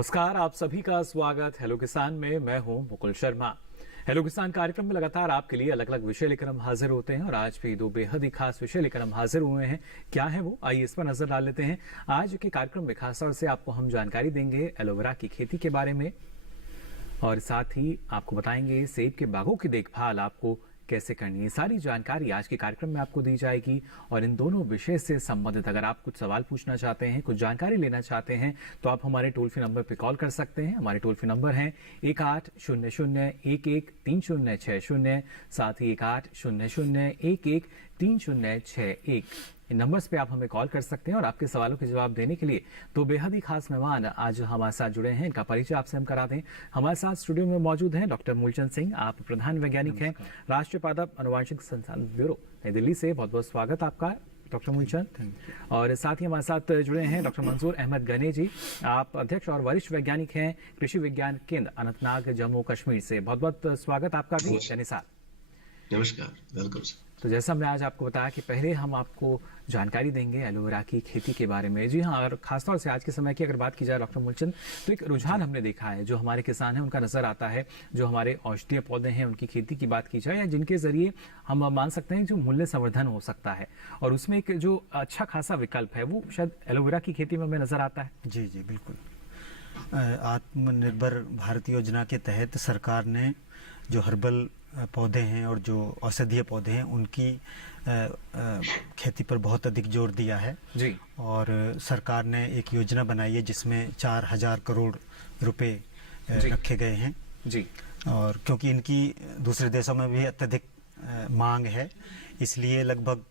नमस्कार, आप सभी का स्वागत हेलो किसान में। मैं हूं मुकुल शर्मा। हेलो किसान कार्यक्रम में लगातार आपके लिए अलग अलग विषय लेकर हम हाजिर होते हैं और आज भी दो बेहद ही खास विषय लेकर हम हाजिर हुए हैं। क्या है वो, आइए इस पर नजर डाल लेते हैं। आज के कार्यक्रम में खासतौर से आपको हम जानकारी देंगे एलोवेरा की खेती के बारे में और साथ ही आपको बताएंगे सेब के बागों की देखभाल आपको कैसे करनी है। सारी जानकारी आज के कार्यक्रम में आपको दी जाएगी और इन दोनों विषय से संबंधित अगर आप कुछ सवाल पूछना चाहते हैं, कुछ जानकारी लेना चाहते हैं तो आप हमारे टोल फ्री नंबर पर कॉल कर सकते हैं। हमारे टोल फ्री नंबर है 1800113060, साथ ही 1800113061। इन नंबर्स पे आप हमें कॉल कर सकते हैं और आपके सवालों के जवाब देने के लिए तो बेहद ही खास मेहमान आज हमारे साथ जुड़े हैं। इनका परिचय आपसे हम करा दें। हमारे साथ स्टूडियो में मौजूद हैं डॉक्टर मूलचंद सिंह। आप प्रधान वैज्ञानिक हैं राष्ट्रीय पादप अनुवांशिक संस्थान ब्यूरो नई दिल्ली से। बहुत बहुत स्वागत आपका डॉक्टर मूलचंद। और साथ ही हमारे साथ जुड़े हैं डॉक्टर मंजूर अहमद गनी जी। आप अध्यक्ष और वरिष्ठ वैज्ञानिक हैं कृषि विज्ञान केंद्र अनंतनाग जम्मू कश्मीर से। बहुत बहुत स्वागत आपका भी गनी साहब। नमस्कार, वेलकम सर। तो जैसा मैं आज आपको बताया कि पहले हम आपको जानकारी देंगे एलोवेरा की खेती के बारे में। जी हाँ, और खासतौर से आज के समय की अगर बात की जाए डॉक्टर मूलचंद, तो एक रुझान हमने देखा है जो हमारे किसान हैं उनका नजर आता है। जो हमारे औषधीय पौधे हैं उनकी खेती की बात की जाए या जिनके जरिए हम मान सकते हैं जो मूल्य संवर्धन हो सकता है और उसमें एक जो अच्छा खासा विकल्प है वो शायद एलोवेरा की खेती में हमें नजर आता है। जी जी बिल्कुल। आत्मनिर्भर भारत योजना के तहत सरकार ने जो हर्बल पौधे हैं और जो औषधीय पौधे हैं उनकी खेती पर बहुत अधिक जोर दिया है जी। और सरकार ने एक योजना बनाई है जिसमें 4000 करोड़ रुपए रखे गए हैं जी। और क्योंकि इनकी दूसरे देशों में भी अत्यधिक मांग है, इसलिए लगभग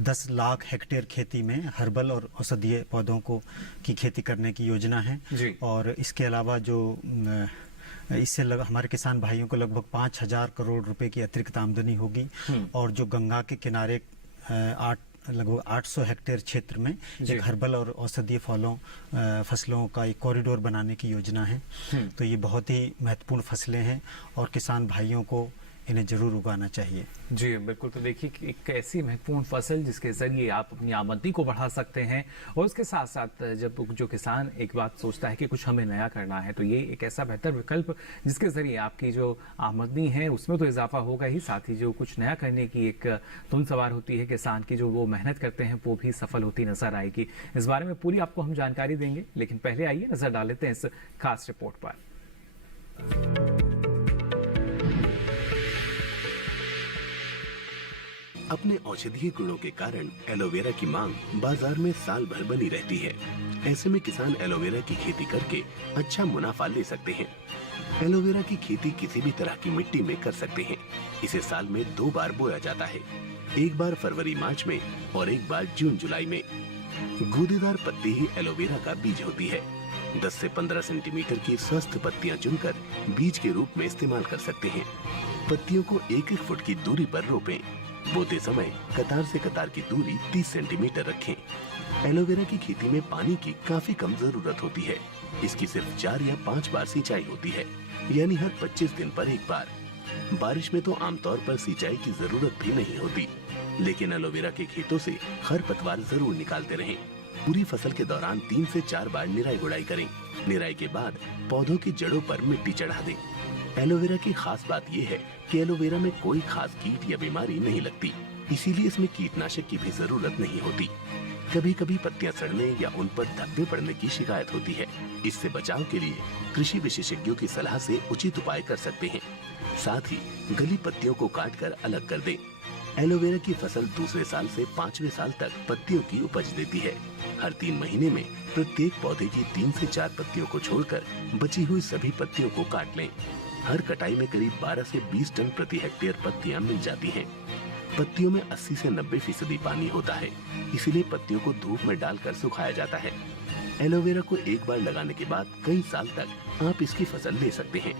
10 लाख हेक्टेयर खेती में हर्बल और औषधीय पौधों की खेती करने की योजना है जी। और इसके अलावा जो इससे हमारे किसान भाइयों को लगभग 5000 करोड़ रुपए की अतिरिक्त आमदनी होगी और जो गंगा के किनारे लगभग 800 हेक्टेयर क्षेत्र में एक हर्बल और औषधीय फसलों का एक कॉरिडोर बनाने की योजना है। तो ये बहुत ही महत्वपूर्ण फसलें हैं और किसान भाइयों को इन्हें जरूर उगाना चाहिए। जी बिल्कुल। तो देखिए कि एक ऐसी महत्वपूर्ण फसल जिसके जरिए आप अपनी आमदनी को बढ़ा सकते हैं और उसके साथ साथ जब जो किसान एक बात सोचता है कि कुछ हमें नया करना है तो ये एक ऐसा बेहतर विकल्प जिसके जरिए आपकी जो आमदनी है उसमें तो इजाफा होगा ही, साथ ही जो कुछ नया करने की एक धुन सवार होती है किसान की, जो वो मेहनत करते हैं वो भी सफल होती नजर आएगी। इस बारे में पूरी आपको हम जानकारी देंगे, लेकिन पहले आइए नजर डाल लेते हैं इस खास रिपोर्ट पर। अपने औषधीय गुणों के कारण एलोवेरा की मांग बाजार में साल भर बनी रहती है। ऐसे में किसान एलोवेरा की खेती करके अच्छा मुनाफा ले सकते हैं। एलोवेरा की खेती किसी भी तरह की मिट्टी में कर सकते हैं। इसे साल में 2 बार बोया जाता है, एक बार फरवरी मार्च में और एक बार जून जुलाई में। गूदेदार पत्ती ही एलोवेरा का बीज होती है। 10 से 15 सेंटीमीटर की स्वस्थ पत्तियां चुनकर बीज के रूप में इस्तेमाल कर सकते हैं। पत्तियों को 1-1 फुट की दूरी पर रोपें। बोते समय कतार से कतार की दूरी 30 सेंटीमीटर रखें। एलोवेरा की खेती में पानी की काफी कम जरूरत होती है। इसकी सिर्फ 4 या 5 बार सिंचाई होती है, यानी हर 25 दिन पर एक बार। बारिश में तो आमतौर पर सिंचाई की जरूरत भी नहीं होती, लेकिन एलोवेरा के खेतों से खरपतवार जरूर निकालते रहें। पूरी फसल के दौरान 3 से 4 बार निराई गुड़ाई करें। निराई के बाद पौधों की जड़ों पर मिट्टी चढ़ा दें। एलोवेरा की खास बात यह है कि एलोवेरा में कोई खास कीट या बीमारी नहीं लगती, इसीलिए इसमें कीटनाशक की भी जरूरत नहीं होती। कभी कभी पत्तियां सड़ने या उन पर धब्बे पड़ने की शिकायत होती है। इससे बचाव के लिए कृषि विशेषज्ञों की सलाह से उचित उपाय कर सकते हैं। साथ ही गली पत्तियों को काट कर अलग कर दें। एलोवेरा की फसल दूसरे साल से 5वें साल तक पत्तियों की उपज देती है। हर 3 महीने में प्रत्येक पौधे की 3 से 4 पत्तियों को छोड़कर बची हुई सभी पत्तियों को काट लें। हर कटाई में करीब 12 से 20 टन प्रति हेक्टेयर पत्तियां मिल जाती हैं। पत्तियों में 80 से 90% पानी होता है, इसीलिए पत्तियों को धूप में डालकर सुखाया जाता है। एलोवेरा को एक बार लगाने के बाद कई साल तक आप इसकी फसल ले सकते हैं।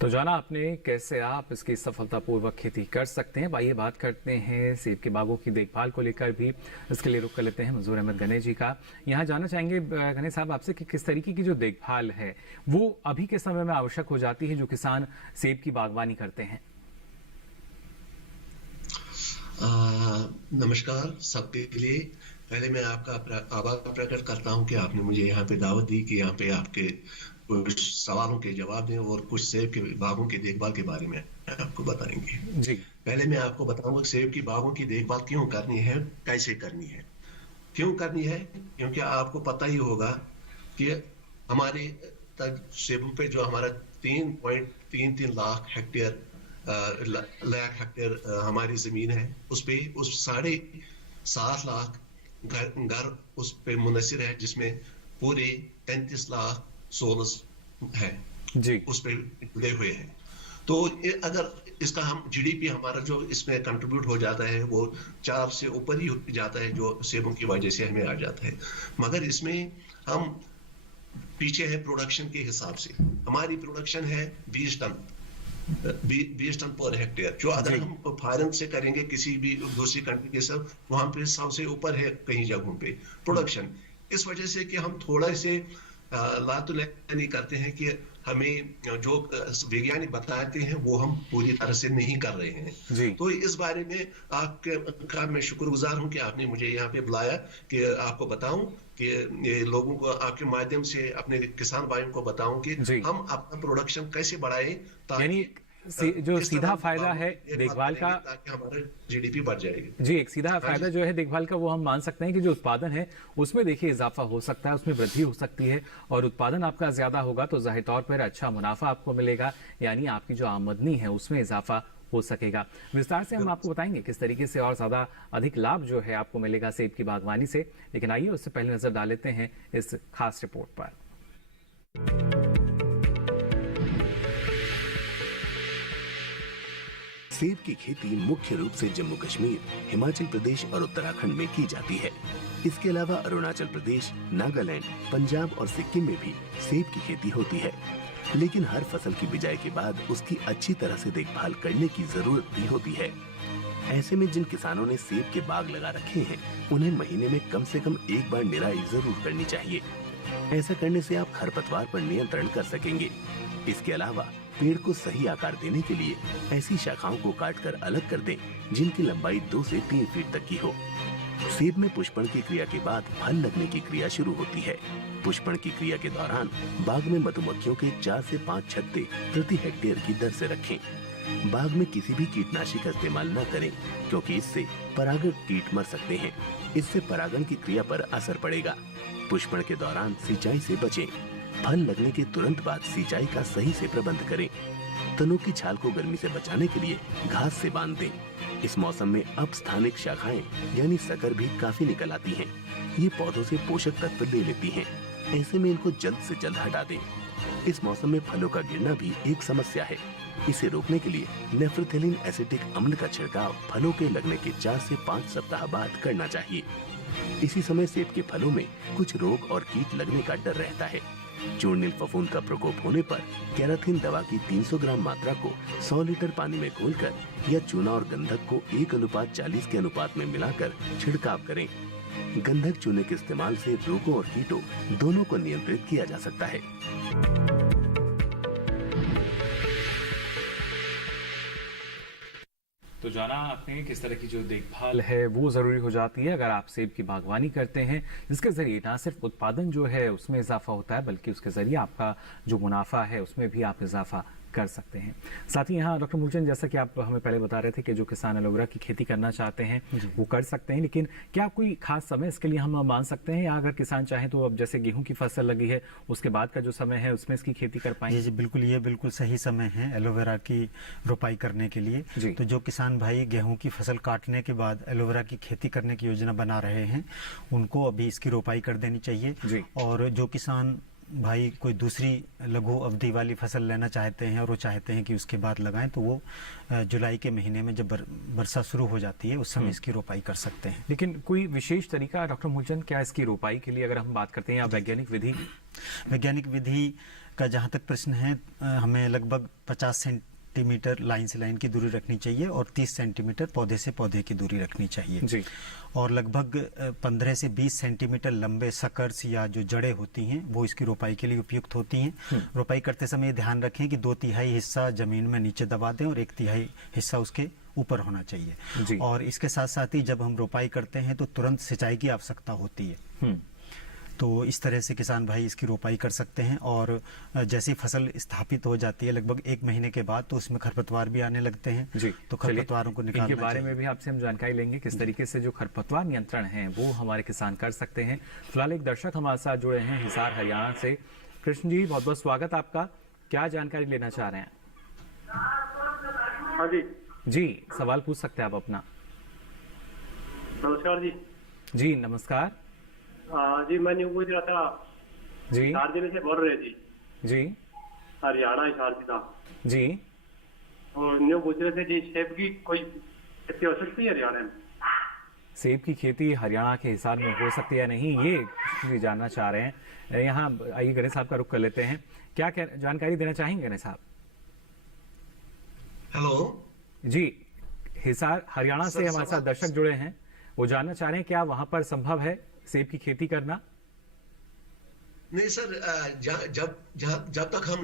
तो जाना आपने कैसे आप इसकी सफलतापूर्वक खेती कर सकते हैं। आइए बात करते हैं सेब के बागों की देखभाल को लेकर भी। इसके लिए रुख कर लेते हैं मंजूर अहमद गनी जी का। यहाँ जानना चाहेंगे गनी साहब आपसे कि किस तरीके की जो देखभाल है वो अभी के समय में आवश्यक हो जाती है जो किसान सेब की बागवानी करते हैं। नमस्कार सबके लिए। पहले मैं आपका आभार प्रकट करता हूं कि आपने मुझे यहाँ पे दावत दी कि यहाँ पे आपके कुछ सवालों के जवाब दें और कुछ सेब के बागों की देखभाल के बारे में आपको बताएंगे। जी। पहले मैं आपको बताऊंगा सेब की बागों की देखभाल क्यों करनी है, कैसे करनी है। क्यों करनी है? क्योंकि आपको पता ही होगा कि हमारे तक सेबों पे जो हमारा 3.33 लाख हेक्टेयर लाख हेक्टेयर हमारी जमीन है, उस पे उस 7.5 लाख घर उस पे मुनसिर है, जिसमें पूरे 33 लाख सोलर्स है जी। उस पे जुड़े हुए हैं। तो अगर इसका हम जीडीपी हमारा जो इसमें कंट्रीब्यूट हो जाता है वो 4 से ऊपर ही जाता है, जो सेबों की वजह से हमें आ जाता है। मगर इसमें हम पीछे है प्रोडक्शन के हिसाब से। हमारी प्रोडक्शन है 20 टन पर हेक्टेयर, जो अगर हम फॉरेन से करेंगे किसी भी दूसरी कंट्री के साथ, वहां पे 100 से ऊपर है कहीं जगहों पे प्रोडक्शन। इस वजह से कि हम थोड़ा से नहीं करते हैं कि हमें जो वैज्ञानिक बताते हैं वो हम पूरी तरह से नहीं कर रहे हैं। तो इस बारे में आपका मैं शुक्रगुजार हूं कि आपने मुझे यहाँ पे बुलाया कि आपको बताऊं कि ये लोगों को आपके माध्यम से अपने किसान भाइयों को बताऊं कि हम अपना प्रोडक्शन कैसे बढ़ाएं, ताकि जो सीधा फायदा है देखभाल का, ताकि हमारा जीडीपी बढ़ जाएगी। जी, एक सीधा फायदा जो है देखभाल का वो हम मान सकते हैं कि जो उत्पादन है उसमें देखिए इजाफा हो सकता है, उसमें वृद्धि हो सकती है, और उत्पादन आपका ज्यादा होगा तो जाहिर तौर पर अच्छा मुनाफा आपको मिलेगा, यानी आपकी जो आमदनी है उसमें इजाफा हो सकेगा। विस्तार से हम आपको बताएंगे किस तरीके से और ज्यादा अधिक लाभ जो है आपको मिलेगा सेब की बागवानी से, लेकिन आइए उससे पहले नजर डाल लेते हैं इस खास रिपोर्ट पर। सेब की खेती मुख्य रूप से जम्मू कश्मीर, हिमाचल प्रदेश और उत्तराखंड में की जाती है। इसके अलावा अरुणाचल प्रदेश, नागालैंड, पंजाब और सिक्किम में भी सेब की खेती होती है। लेकिन हर फसल की बिजाई के बाद उसकी अच्छी तरह से देखभाल करने की जरूरत भी होती है। ऐसे में जिन किसानों ने सेब के बाग लगा रखे हैं, उन्हें महीने में कम से कम एक बार निराई जरूर करनी चाहिए। ऐसा करने से आप खरपतवार पर नियंत्रण कर सकेंगे। इसके अलावा पेड़ को सही आकार देने के लिए ऐसी शाखाओं को काटकर अलग कर दें जिनकी लंबाई 2 से 3 फीट तक की हो। सेब में पुष्पण की क्रिया के बाद फल लगने की क्रिया शुरू होती है। पुष्पण की क्रिया के दौरान बाग में मधुमक्खियों के 4 से 5 छत्ते प्रति हेक्टेयर की दर से रखें। बाग में किसी भी कीटनाशी का इस्तेमाल न करें, क्योंकि इससे परागण कीट मर सकते हैं। इससे परागण की क्रिया पर असर पड़ेगा। पुष्पण के दौरान सिंचाई से बचें। फल लगने के तुरंत बाद सिंचाई का सही से प्रबंध करें। तनों की छाल को गर्मी से बचाने के लिए घास से बांध दें। इस मौसम में अपस्थानिक शाखाएं यानी सकर भी काफी निकल आती हैं। ये पौधों से पोषक तत्व ले लेती हैं। ऐसे में इनको जल्द से जल्द हटा दें। इस मौसम में फलों का गिरना भी एक समस्या है। इसे रोकने के लिए नेफ्रोथेलिन एसिटिक अम्ल का छिड़काव फलों के लगने के 4 से 5 सप्ताह बाद करना चाहिए। इसी समय सेब के फलों में कुछ रोग और कीट लगने का डर रहता है। चूर्णिल फफूंद का प्रकोप होने पर कैराथिन दवा की 300 ग्राम मात्रा को 100 लीटर पानी में घोलकर या चूना और गंधक को 1:40 के अनुपात में मिलाकर छिड़काव करें। गंधक चूने के इस्तेमाल से रोगों और कीटों दोनों को नियंत्रित किया जा सकता है। तो जाना आपने किस तरह की जो देखभाल है वो जरूरी हो जाती है अगर आप सेब की बागवानी करते हैं, जिसके जरिए ना सिर्फ उत्पादन जो है उसमें इजाफा होता है, बल्कि उसके जरिए आपका जो मुनाफा है उसमें भी आप इजाफा कर सकते हैं। साथ ही यहाँ डॉक्टर मूलचंद, जैसा कि आप हमें पहले बता रहे थे कि जो किसान एलोवेरा की खेती करना चाहते हैं वो कर सकते हैं, लेकिन क्या कोई खास समय इसके लिए हम मान सकते हैं, या अगर किसान चाहे तो अब जैसे गेहूं की फसल लगी है उसके बाद का जो समय है उसमें इसकी खेती कर पाएंगे? जी बिल्कुल, ये बिल्कुल सही समय है एलोवेरा की रोपाई करने के लिए। तो जो किसान भाई गेहूं की फसल काटने के बाद एलोवेरा की खेती करने की योजना बना रहे हैं, उनको अभी इसकी रोपाई कर देनी चाहिए। और जो किसान भाई कोई दूसरी लघु अवधि वाली फसल लेना चाहते हैं और वो चाहते हैं कि उसके बाद लगाएं, तो वो जुलाई के महीने में जब वर्षा शुरू हो जाती है उस समय इसकी रोपाई कर सकते हैं। लेकिन कोई विशेष तरीका डॉक्टर मूलचंद क्या इसकी रोपाई के लिए अगर हम बात करते हैं, या वैज्ञानिक विधि? वैज्ञानिक विधि का जहाँ तक प्रश्न है, हमें लगभग 50 सेंटीमीटर लाइन से लाइन की दूरी रखनी चाहिए और 30 सेंटीमीटर पौधे से पौधे की दूरी रखनी चाहिए जी। और लगभग 15 से 20 सेंटीमीटर लंबे सकर्स या जो जड़ें होती हैं वो इसकी रोपाई के लिए उपयुक्त होती हैं। रोपाई करते समय ध्यान रखें कि 2/3 हिस्सा जमीन में नीचे दबा दें और 1/3 हिस्सा उसके ऊपर होना जी। चाहिए। और इसके साथ साथ ही जब हम रोपाई करते हैं तो तुरंत सिंचाई की आवश्यकता होती है। तो इस तरह से किसान भाई इसकी रोपाई कर सकते हैं और जैसे ही फसल स्थापित हो जाती है लगभग 1 महीने के बाद तो उसमें खरपतवार भी आने लगते हैं। जी। तो खरपतवारों को निकालना इनके बारे चाहिए। में भी आपसे हम जानकारी लेंगे किस तरीके से जो खरपतवार नियंत्रण है वो हमारे किसान कर सकते हैं। फिलहाल एक दर्शक हमारे साथ जुड़े हैं हिसार हरियाणा से। कृष्ण जी, बहुत बहुत स्वागत आपका। क्या जानकारी लेना चाह रहे हैं? हाँ जी, जी, सवाल पूछ सकते हैं आप अपना। नमस्कार जी। जी नमस्कार। जी मैं न्यू पूछ रहा था, जी हिसार जिले से बोल रहे जी, जी हरियाणा हिसार जिला। जी। और न्यू पूछ रहे थे जी, सेब की कोई खेती हो सकती है हरियाणा में? सेब की खेती हरियाणा के हिसार में हो सकती है या नहीं, ये कृष्ण जी जानना चाह रहे हैं। यहाँ आइए गणेश साहब का रुख कर लेते हैं। क्या जानकारी देना चाहेंगे गणेश साहब? हेलो जी, हिसार हरियाणा से हमारे साथ दर्शक जुड़े हैं। वो जानना चाह रहे हैं क्या वहां पर संभव है सेब की खेती करना? नहीं सर, जब तक हम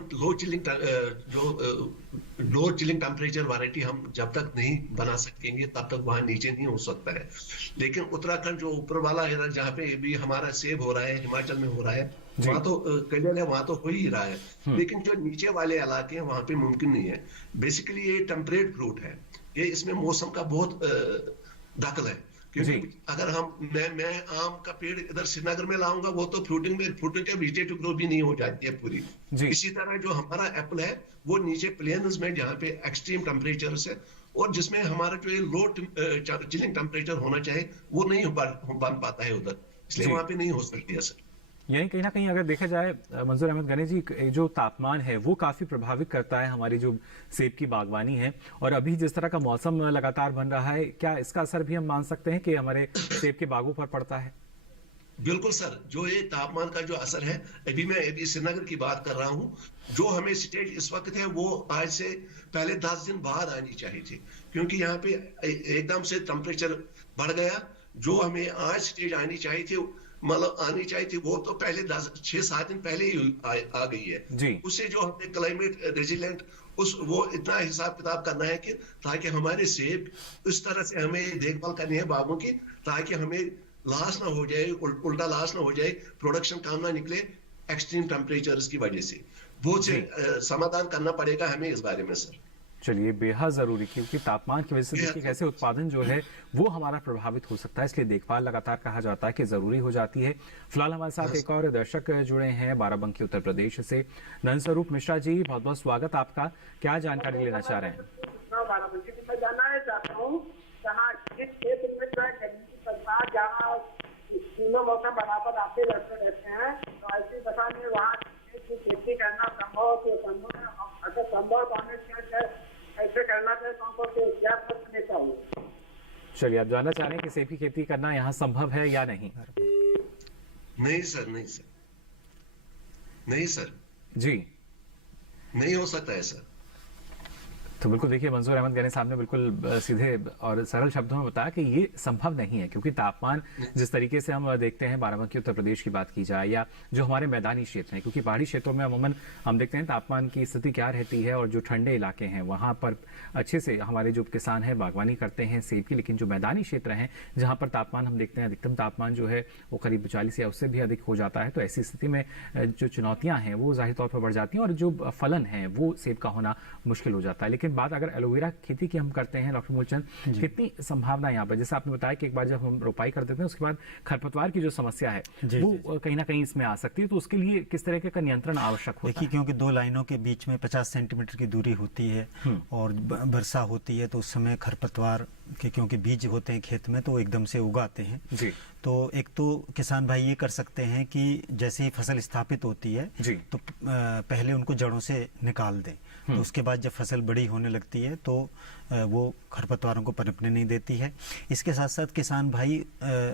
लो चिलिंग टेम्परेचर वैरायटी हम जब तक नहीं बना सकेंगे तब तक वहां नीचे नहीं हो सकता है। लेकिन उत्तराखंड जो ऊपर वाला है जहाँ पे भी हमारा सेब हो रहा है, हिमाचल में हो रहा है, वहां तो कलियल है, वहां तो हो ही रहा है। लेकिन जो नीचे वाले इलाके हैं वहां पे मुमकिन नहीं है। बेसिकली ये टेम्परेट फ्रूट है, ये इसमें मौसम का बहुत दखल है। क्योंकि अगर मैं आम का पेड़ इधर श्रीनगर में लाऊंगा वो तो फ्रूटिंग का वेजिटेटिव ग्रोथ भी नहीं हो जाती है पूरी। इसी तरह जो हमारा एप्पल है वो नीचे प्लेन्स में जहाँ पे एक्सट्रीम टेम्परेचर है और जिसमें हमारा जो लो चिलिंग टेम्परेचर होना चाहिए वो नहीं बन पाता है उधर, इसलिए वहां पे नहीं हो सकती है सर। यही कहीं ना कहीं अगर देखा जाए मंजूर अहमद गणेश जी, जो तापमान है वो काफी प्रभावित करता है हमारी जो सेब की बागवानी है। और अभी जिस तरह का मौसम लगातार बन रहा है, क्या इसका असर भी हम मान सकते हैं कि हमारे सेब के बागों पर पड़ता है? बिल्कुल सर, जो ये तापमान का जो असर है, मैं श्रीनगर की बात कर रहा हूँ, जो हमें स्टेज इस वक्त है वो आज से पहले 10 दिन बाद आनी चाहिए थी, क्योंकि यहाँ पे एकदम से टेम्परेचर बढ़ गया। जो हमें आज स्टेज आनी चाहिए थी, मतलब आनी चाहिए थी, वो तो पहले 6-7 दिन पहले ही आ गई है। उससे जो हमें क्लाइमेट रेजिलेंट वो इतना हिसाब किताब करना है कि ताकि हमारे सेब इस तरह से हमें देखभाल करनी है बागों की, ताकि हमें लॉस ना हो जाए, उल्टा लॉस ना हो जाए, प्रोडक्शन काम ना निकले एक्सट्रीम टेम्परेचर्स की वजह से। वो समाधान करना पड़ेगा हमें इस बारे में सर। चलिए, बेहद जरूरी, क्योंकि तापमान की वजह से देखिए कैसे उत्पादन जो है वो हमारा प्रभावित हो सकता है, इसलिए देखभाल लगातार कहा जाता है कि जरूरी हो जाती है। फिलहाल हमारे साथ एक और दर्शक जुड़े हैं बाराबंकी उत्तर प्रदेश से। नंदस्वरूप मिश्रा जी, बहुत बहुत स्वागत आपका। क्या जानकारी लेना चाह रहे हैं? बाराबंकी में जानना चाहता हूँ, जहाँ जिस क्षेत्र में जो है गर्मी की बरसात, जहाँ तीनों मौसम बराबर आते रहते हैं, तो ऐसी दशा में वहाँ की खेती करना संभव है? अगर संभव तो हमें कैसे करना चाहिए, कौन से क्या करने चाहिए? चलिए, आप जानना चाह रहे हैं कि सेब की खेती करना यहाँ संभव है या नहीं? नहीं सर, नहीं सर, नहीं सर जी, नहीं हो सकता है सर। तो बिल्कुल देखिए, मंजूर अहमद गणेश साहब ने बिल्कुल सीधे और सरल शब्दों में बताया कि ये संभव नहीं है, क्योंकि तापमान जिस तरीके से हम देखते हैं बाराबंकी उत्तर प्रदेश की बात की जाए या जो हमारे मैदानी क्षेत्र हैं, क्योंकि पहाड़ी क्षेत्रों में अमूमन हम देखते हैं तापमान की स्थिति क्या रहती है, और जो ठंडे इलाके हैं वहां पर अच्छे से हमारे जो किसान हैं बागवानी करते हैं सेब की। लेकिन जो मैदानी क्षेत्र हैं जहां पर तापमान हम देखते हैं अधिकतम तापमान जो है वो करीब 40 या उससे भी अधिक हो जाता है, तो ऐसी स्थिति में जो चुनौतियां हैं वो जाहिर तौर पर बढ़ जाती हैं और जो फलन है वो सेब का होना मुश्किल हो जाता है। लेकिन बात अगर एलोवेरा खेती की हम करते हैं डॉक्टर मूलचंद, कितनी संभावना यहाँ पर, जैसे आपने बताया कि एक बार जब हम रोपाई कर देते हैं उसके बाद खरपतवार की जो समस्या है वो कहीं ना कहीं इसमें आ सकती है, तो उसके लिए किस तरह का नियंत्रण आवश्यक होता है? देखिए, क्योंकि 2 लाइनों के बीच में 50 सेंटीमीटर की दूरी होती है और वर्षा होती है, तो उस समय खरपतवार के क्योंकि बीज होते हैं खेत में तो एकदम से उगाते हैं जी। तो एक तो किसान भाई ये कर सकते हैं कि जैसे ही फसल स्थापित होती है तो पहले उनको जड़ों से निकाल दें, तो उसके बाद जब फसल बड़ी होने लगती है तो वो खरपतवारों को पनपने नहीं देती है। इसके साथ साथ किसान भाई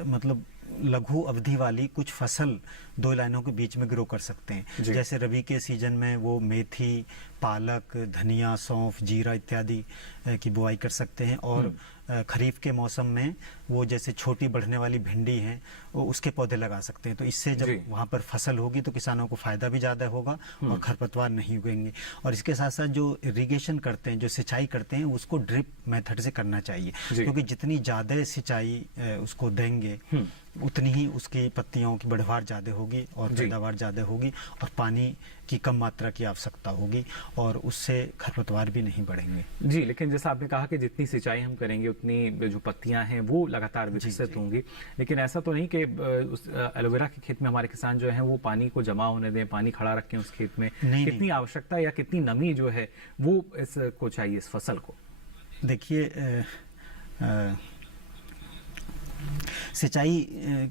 मतलब लघु अवधि वाली कुछ फसल 2 लाइनों के बीच में ग्रो कर सकते हैं। जैसे रबी के सीजन में वो मेथी, पालक, धनिया, सौंफ, जीरा इत्यादि की बुआई कर सकते हैं। और खरीफ के मौसम में वो जैसे छोटी बढ़ने वाली भिंडी है वो उसके पौधे लगा सकते हैं। तो इससे जी। जब वहाँ पर फसल होगी तो किसानों को फायदा भी ज़्यादा होगा और खरपतवार नहीं उगेंगे। और इसके साथ साथ जो इरिगेशन करते हैं, जो सिंचाई करते हैं, उसको ड्रिप मेथड से करना चाहिए, जी। क्योंकि जितनी ज़्यादा सिंचाई उसको देंगे उतनी ही उसकी पत्तियों की बढ़वार ज़्यादा होगी और जी। पैदावार ज़्यादा होगी और पानी की कम मात्रा की आवश्यकता होगी और उससे खरपतवार भी नहीं बढ़ेंगे। जी, लेकिन जैसा आपने कहा कि जितनी सिंचाई हम करेंगे उतनी जो पत्तियां हैं वो लगातार विकसित होंगी, लेकिन ऐसा तो नहीं कि उस एलोवेरा के खेत में हमारे किसान जो हैं वो पानी को जमा होने दें, पानी खड़ा रखें उस खेत में। नहीं, कितनी आवश्यकता या कितनी नमी जो है वो इसको चाहिए, इस फसल को? देखिए, सिंचाई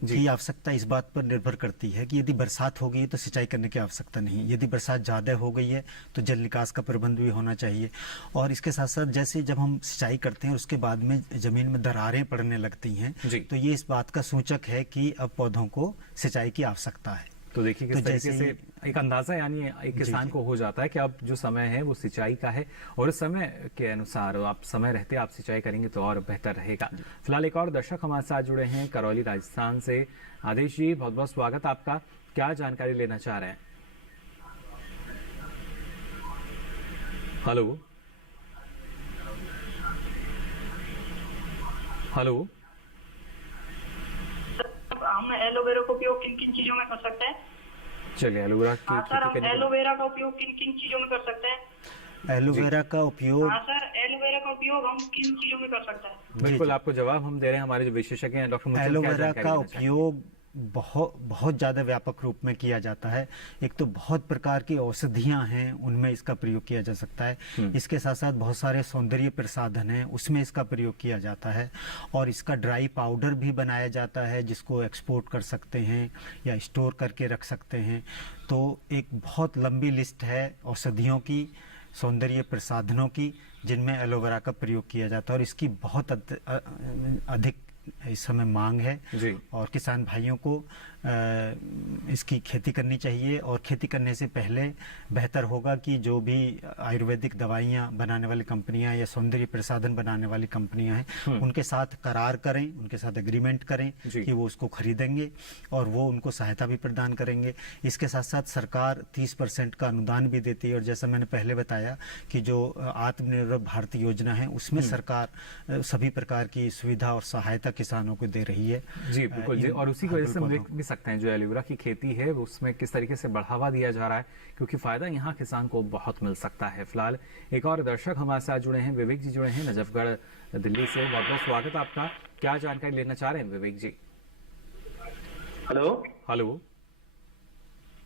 की आवश्यकता इस बात पर निर्भर करती है कि यदि बरसात हो गई है तो सिंचाई करने की आवश्यकता नहीं, यदि बरसात ज़्यादा हो गई है तो जल निकास का प्रबंध भी होना चाहिए। और इसके साथ साथ जैसे जब हम सिंचाई करते हैं उसके बाद में ज़मीन में दरारें पड़ने लगती हैं जी। तो ये इस बात का सूचक है कि अब पौधों को सिंचाई की आवश्यकता है। तो देखिए किस तो तरीके जैसे- से एक अंदाजा यानी एक किसान को हो जाता है कि अब जो समय है वो सिंचाई का है और उस समय के अनुसार आप समय रहते आप सिंचाई करेंगे तो और बेहतर रहेगा। फिलहाल एक और दर्शक हमारे साथ जुड़े हैं करौली राजस्थान से। आदेश जी, बहुत बहुत स्वागत आपका। क्या जानकारी लेना चाह रहे हैं? Hello hello. हम एलोवेरा का उपयोग किन किन चीजों में कर सकते हैं? चलिए, एलोवेरा की हाँ सर, खेती हम करने के- एलोवेरा का उपयोग किन किन चीजों में कर सकते हैं? एलोवेरा का उपयोग हाँ सर, एलोवेरा का उपयोग हम किन चीजों में कर सकते हैं? बिल्कुल आपको जवाब हम दे रहे हैं। हमारे जो विशेषज्ञ हैं डॉक्टर मुचल, क्या एलोवेरा जानकारी का देना चाहेंगे? उपयोग बहुत ज़्यादा व्यापक रूप में किया जाता है। एक तो बहुत प्रकार की औषधियां हैं उनमें इसका प्रयोग किया जा सकता है। इसके साथ साथ बहुत सारे सौंदर्य प्रसाधन हैं उसमें इसका प्रयोग किया जाता है। और इसका ड्राई पाउडर भी बनाया जाता है जिसको एक्सपोर्ट कर सकते हैं या स्टोर करके रख सकते हैं। तो एक बहुत लंबी लिस्ट है औषधियों की, सौंदर्य प्रसाधनों की, जिनमें एलोवेरा का प्रयोग किया जाता है और इसकी बहुत अधिक इस समय मांग है। जी। और किसान भाइयों को इसकी खेती करनी चाहिए। और खेती करने से पहले बेहतर होगा कि जो भी आयुर्वेदिक दवाइयाँ बनाने वाली कंपनियां या सौंदर्य प्रसाधन बनाने वाली कंपनियां हैं उनके साथ करार करें, उनके साथ एग्रीमेंट करें जी। कि वो उसको खरीदेंगे और वो उनको सहायता भी प्रदान करेंगे। इसके साथ साथ सरकार 30% का अनुदान भी देती है। और जैसा मैंने पहले बताया कि जो आत्मनिर्भर भारत योजना है उसमें सरकार सभी प्रकार की सुविधा और सहायता किसानों को दे रही है। जी बिल्कुल जी। और उसी की वजह से हम देख भी सकते हैं जो एलोवेरा की खेती है उसमें किस तरीके से बढ़ावा दिया जा रहा है, क्योंकि फायदा यहाँ किसान को बहुत मिल सकता है। फिलहाल एक और दर्शक हमारे साथ जुड़े हैं, विवेक जी जुड़े हैं नजफगढ़ दिल्ली से। बहुत बहुत स्वागत आपका। क्या जानकारी लेना चाह रहे हैं विवेक जी? हेलो। हेलो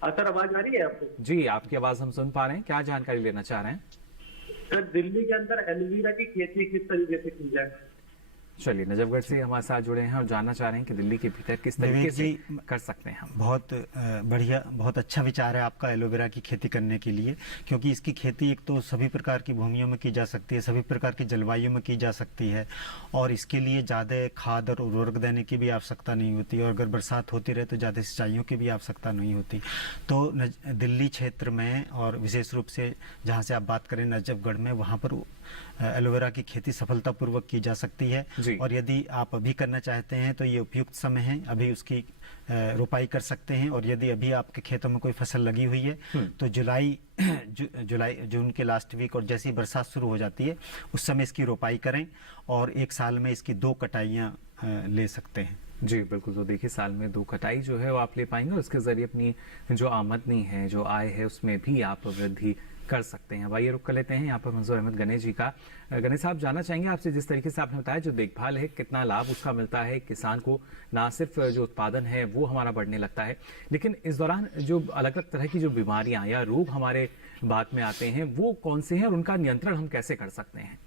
हाँ सर, आवाज आ रही है आपको? जी, आपकी आवाज हम सुन पा रहे हैं। क्या जानकारी लेना चाह रहे हैं? सर, दिल्ली के अंदर एलोवेरा की खेती किस तरीके से की जाए? चलिए, नजफगढ़ से हमारे साथ जुड़े हैं और जानना चाह रहे हैं कि दिल्ली के भीतर किस तरीके विवेक से जी, कर सकते हैं हम। बहुत बढ़िया, बहुत अच्छा विचार है आपका एलोवेरा की खेती करने के लिए, क्योंकि इसकी खेती एक तो सभी प्रकार की भूमियों में की जा सकती है, सभी प्रकार की जलवायु में की जा सकती है और इसके लिए ज़्यादा खाद और उर्वरक देने की भी आवश्यकता नहीं होती और अगर बरसात होती रहे तो ज़्यादा सिंचाइयों की भी आवश्यकता नहीं होती। तो दिल्ली क्षेत्र में और विशेष रूप से जहाँ से आप बात करें नजफगढ़ में, वहाँ पर एलोवेरा की खेती सफलतापूर्वक की जा सकती है। जी। और यदि आप अभी करना चाहते हैं तो ये उपयुक्त समय है, अभी उसकी रोपाई कर सकते हैं। और यदि अभी आपके खेतों में कोई फसल लगी हुई है तो जून के लास्ट वीक और जैसे ही बरसात शुरू हो जाती है उस समय इसकी रोपाई करें और एक साल में इसकी 2 कटाइयाँ ले सकते हैं। जी बिल्कुल। तो देखिए, साल में 2 कटाई जो है वो आप ले पाएंगे और उसके जरिए अपनी जो आमदनी है, जो आय है, उसमें भी आप वृद्धि कर सकते हैं। आइए रुक कर लेते हैं यहाँ पर मंजूर अहमद गणेश जी का। गणेश साहब, जानना चाहेंगे आपसे, जिस तरीके से आपने बताया जो देखभाल है कितना लाभ उसका मिलता है किसान को, ना सिर्फ जो उत्पादन है वो हमारा बढ़ने लगता है, लेकिन इस दौरान जो अलग अलग तरह की जो बीमारियां या रोग हमारे बात में आते हैं वो कौन से हैं और उनका नियंत्रण हम कैसे कर सकते हैं?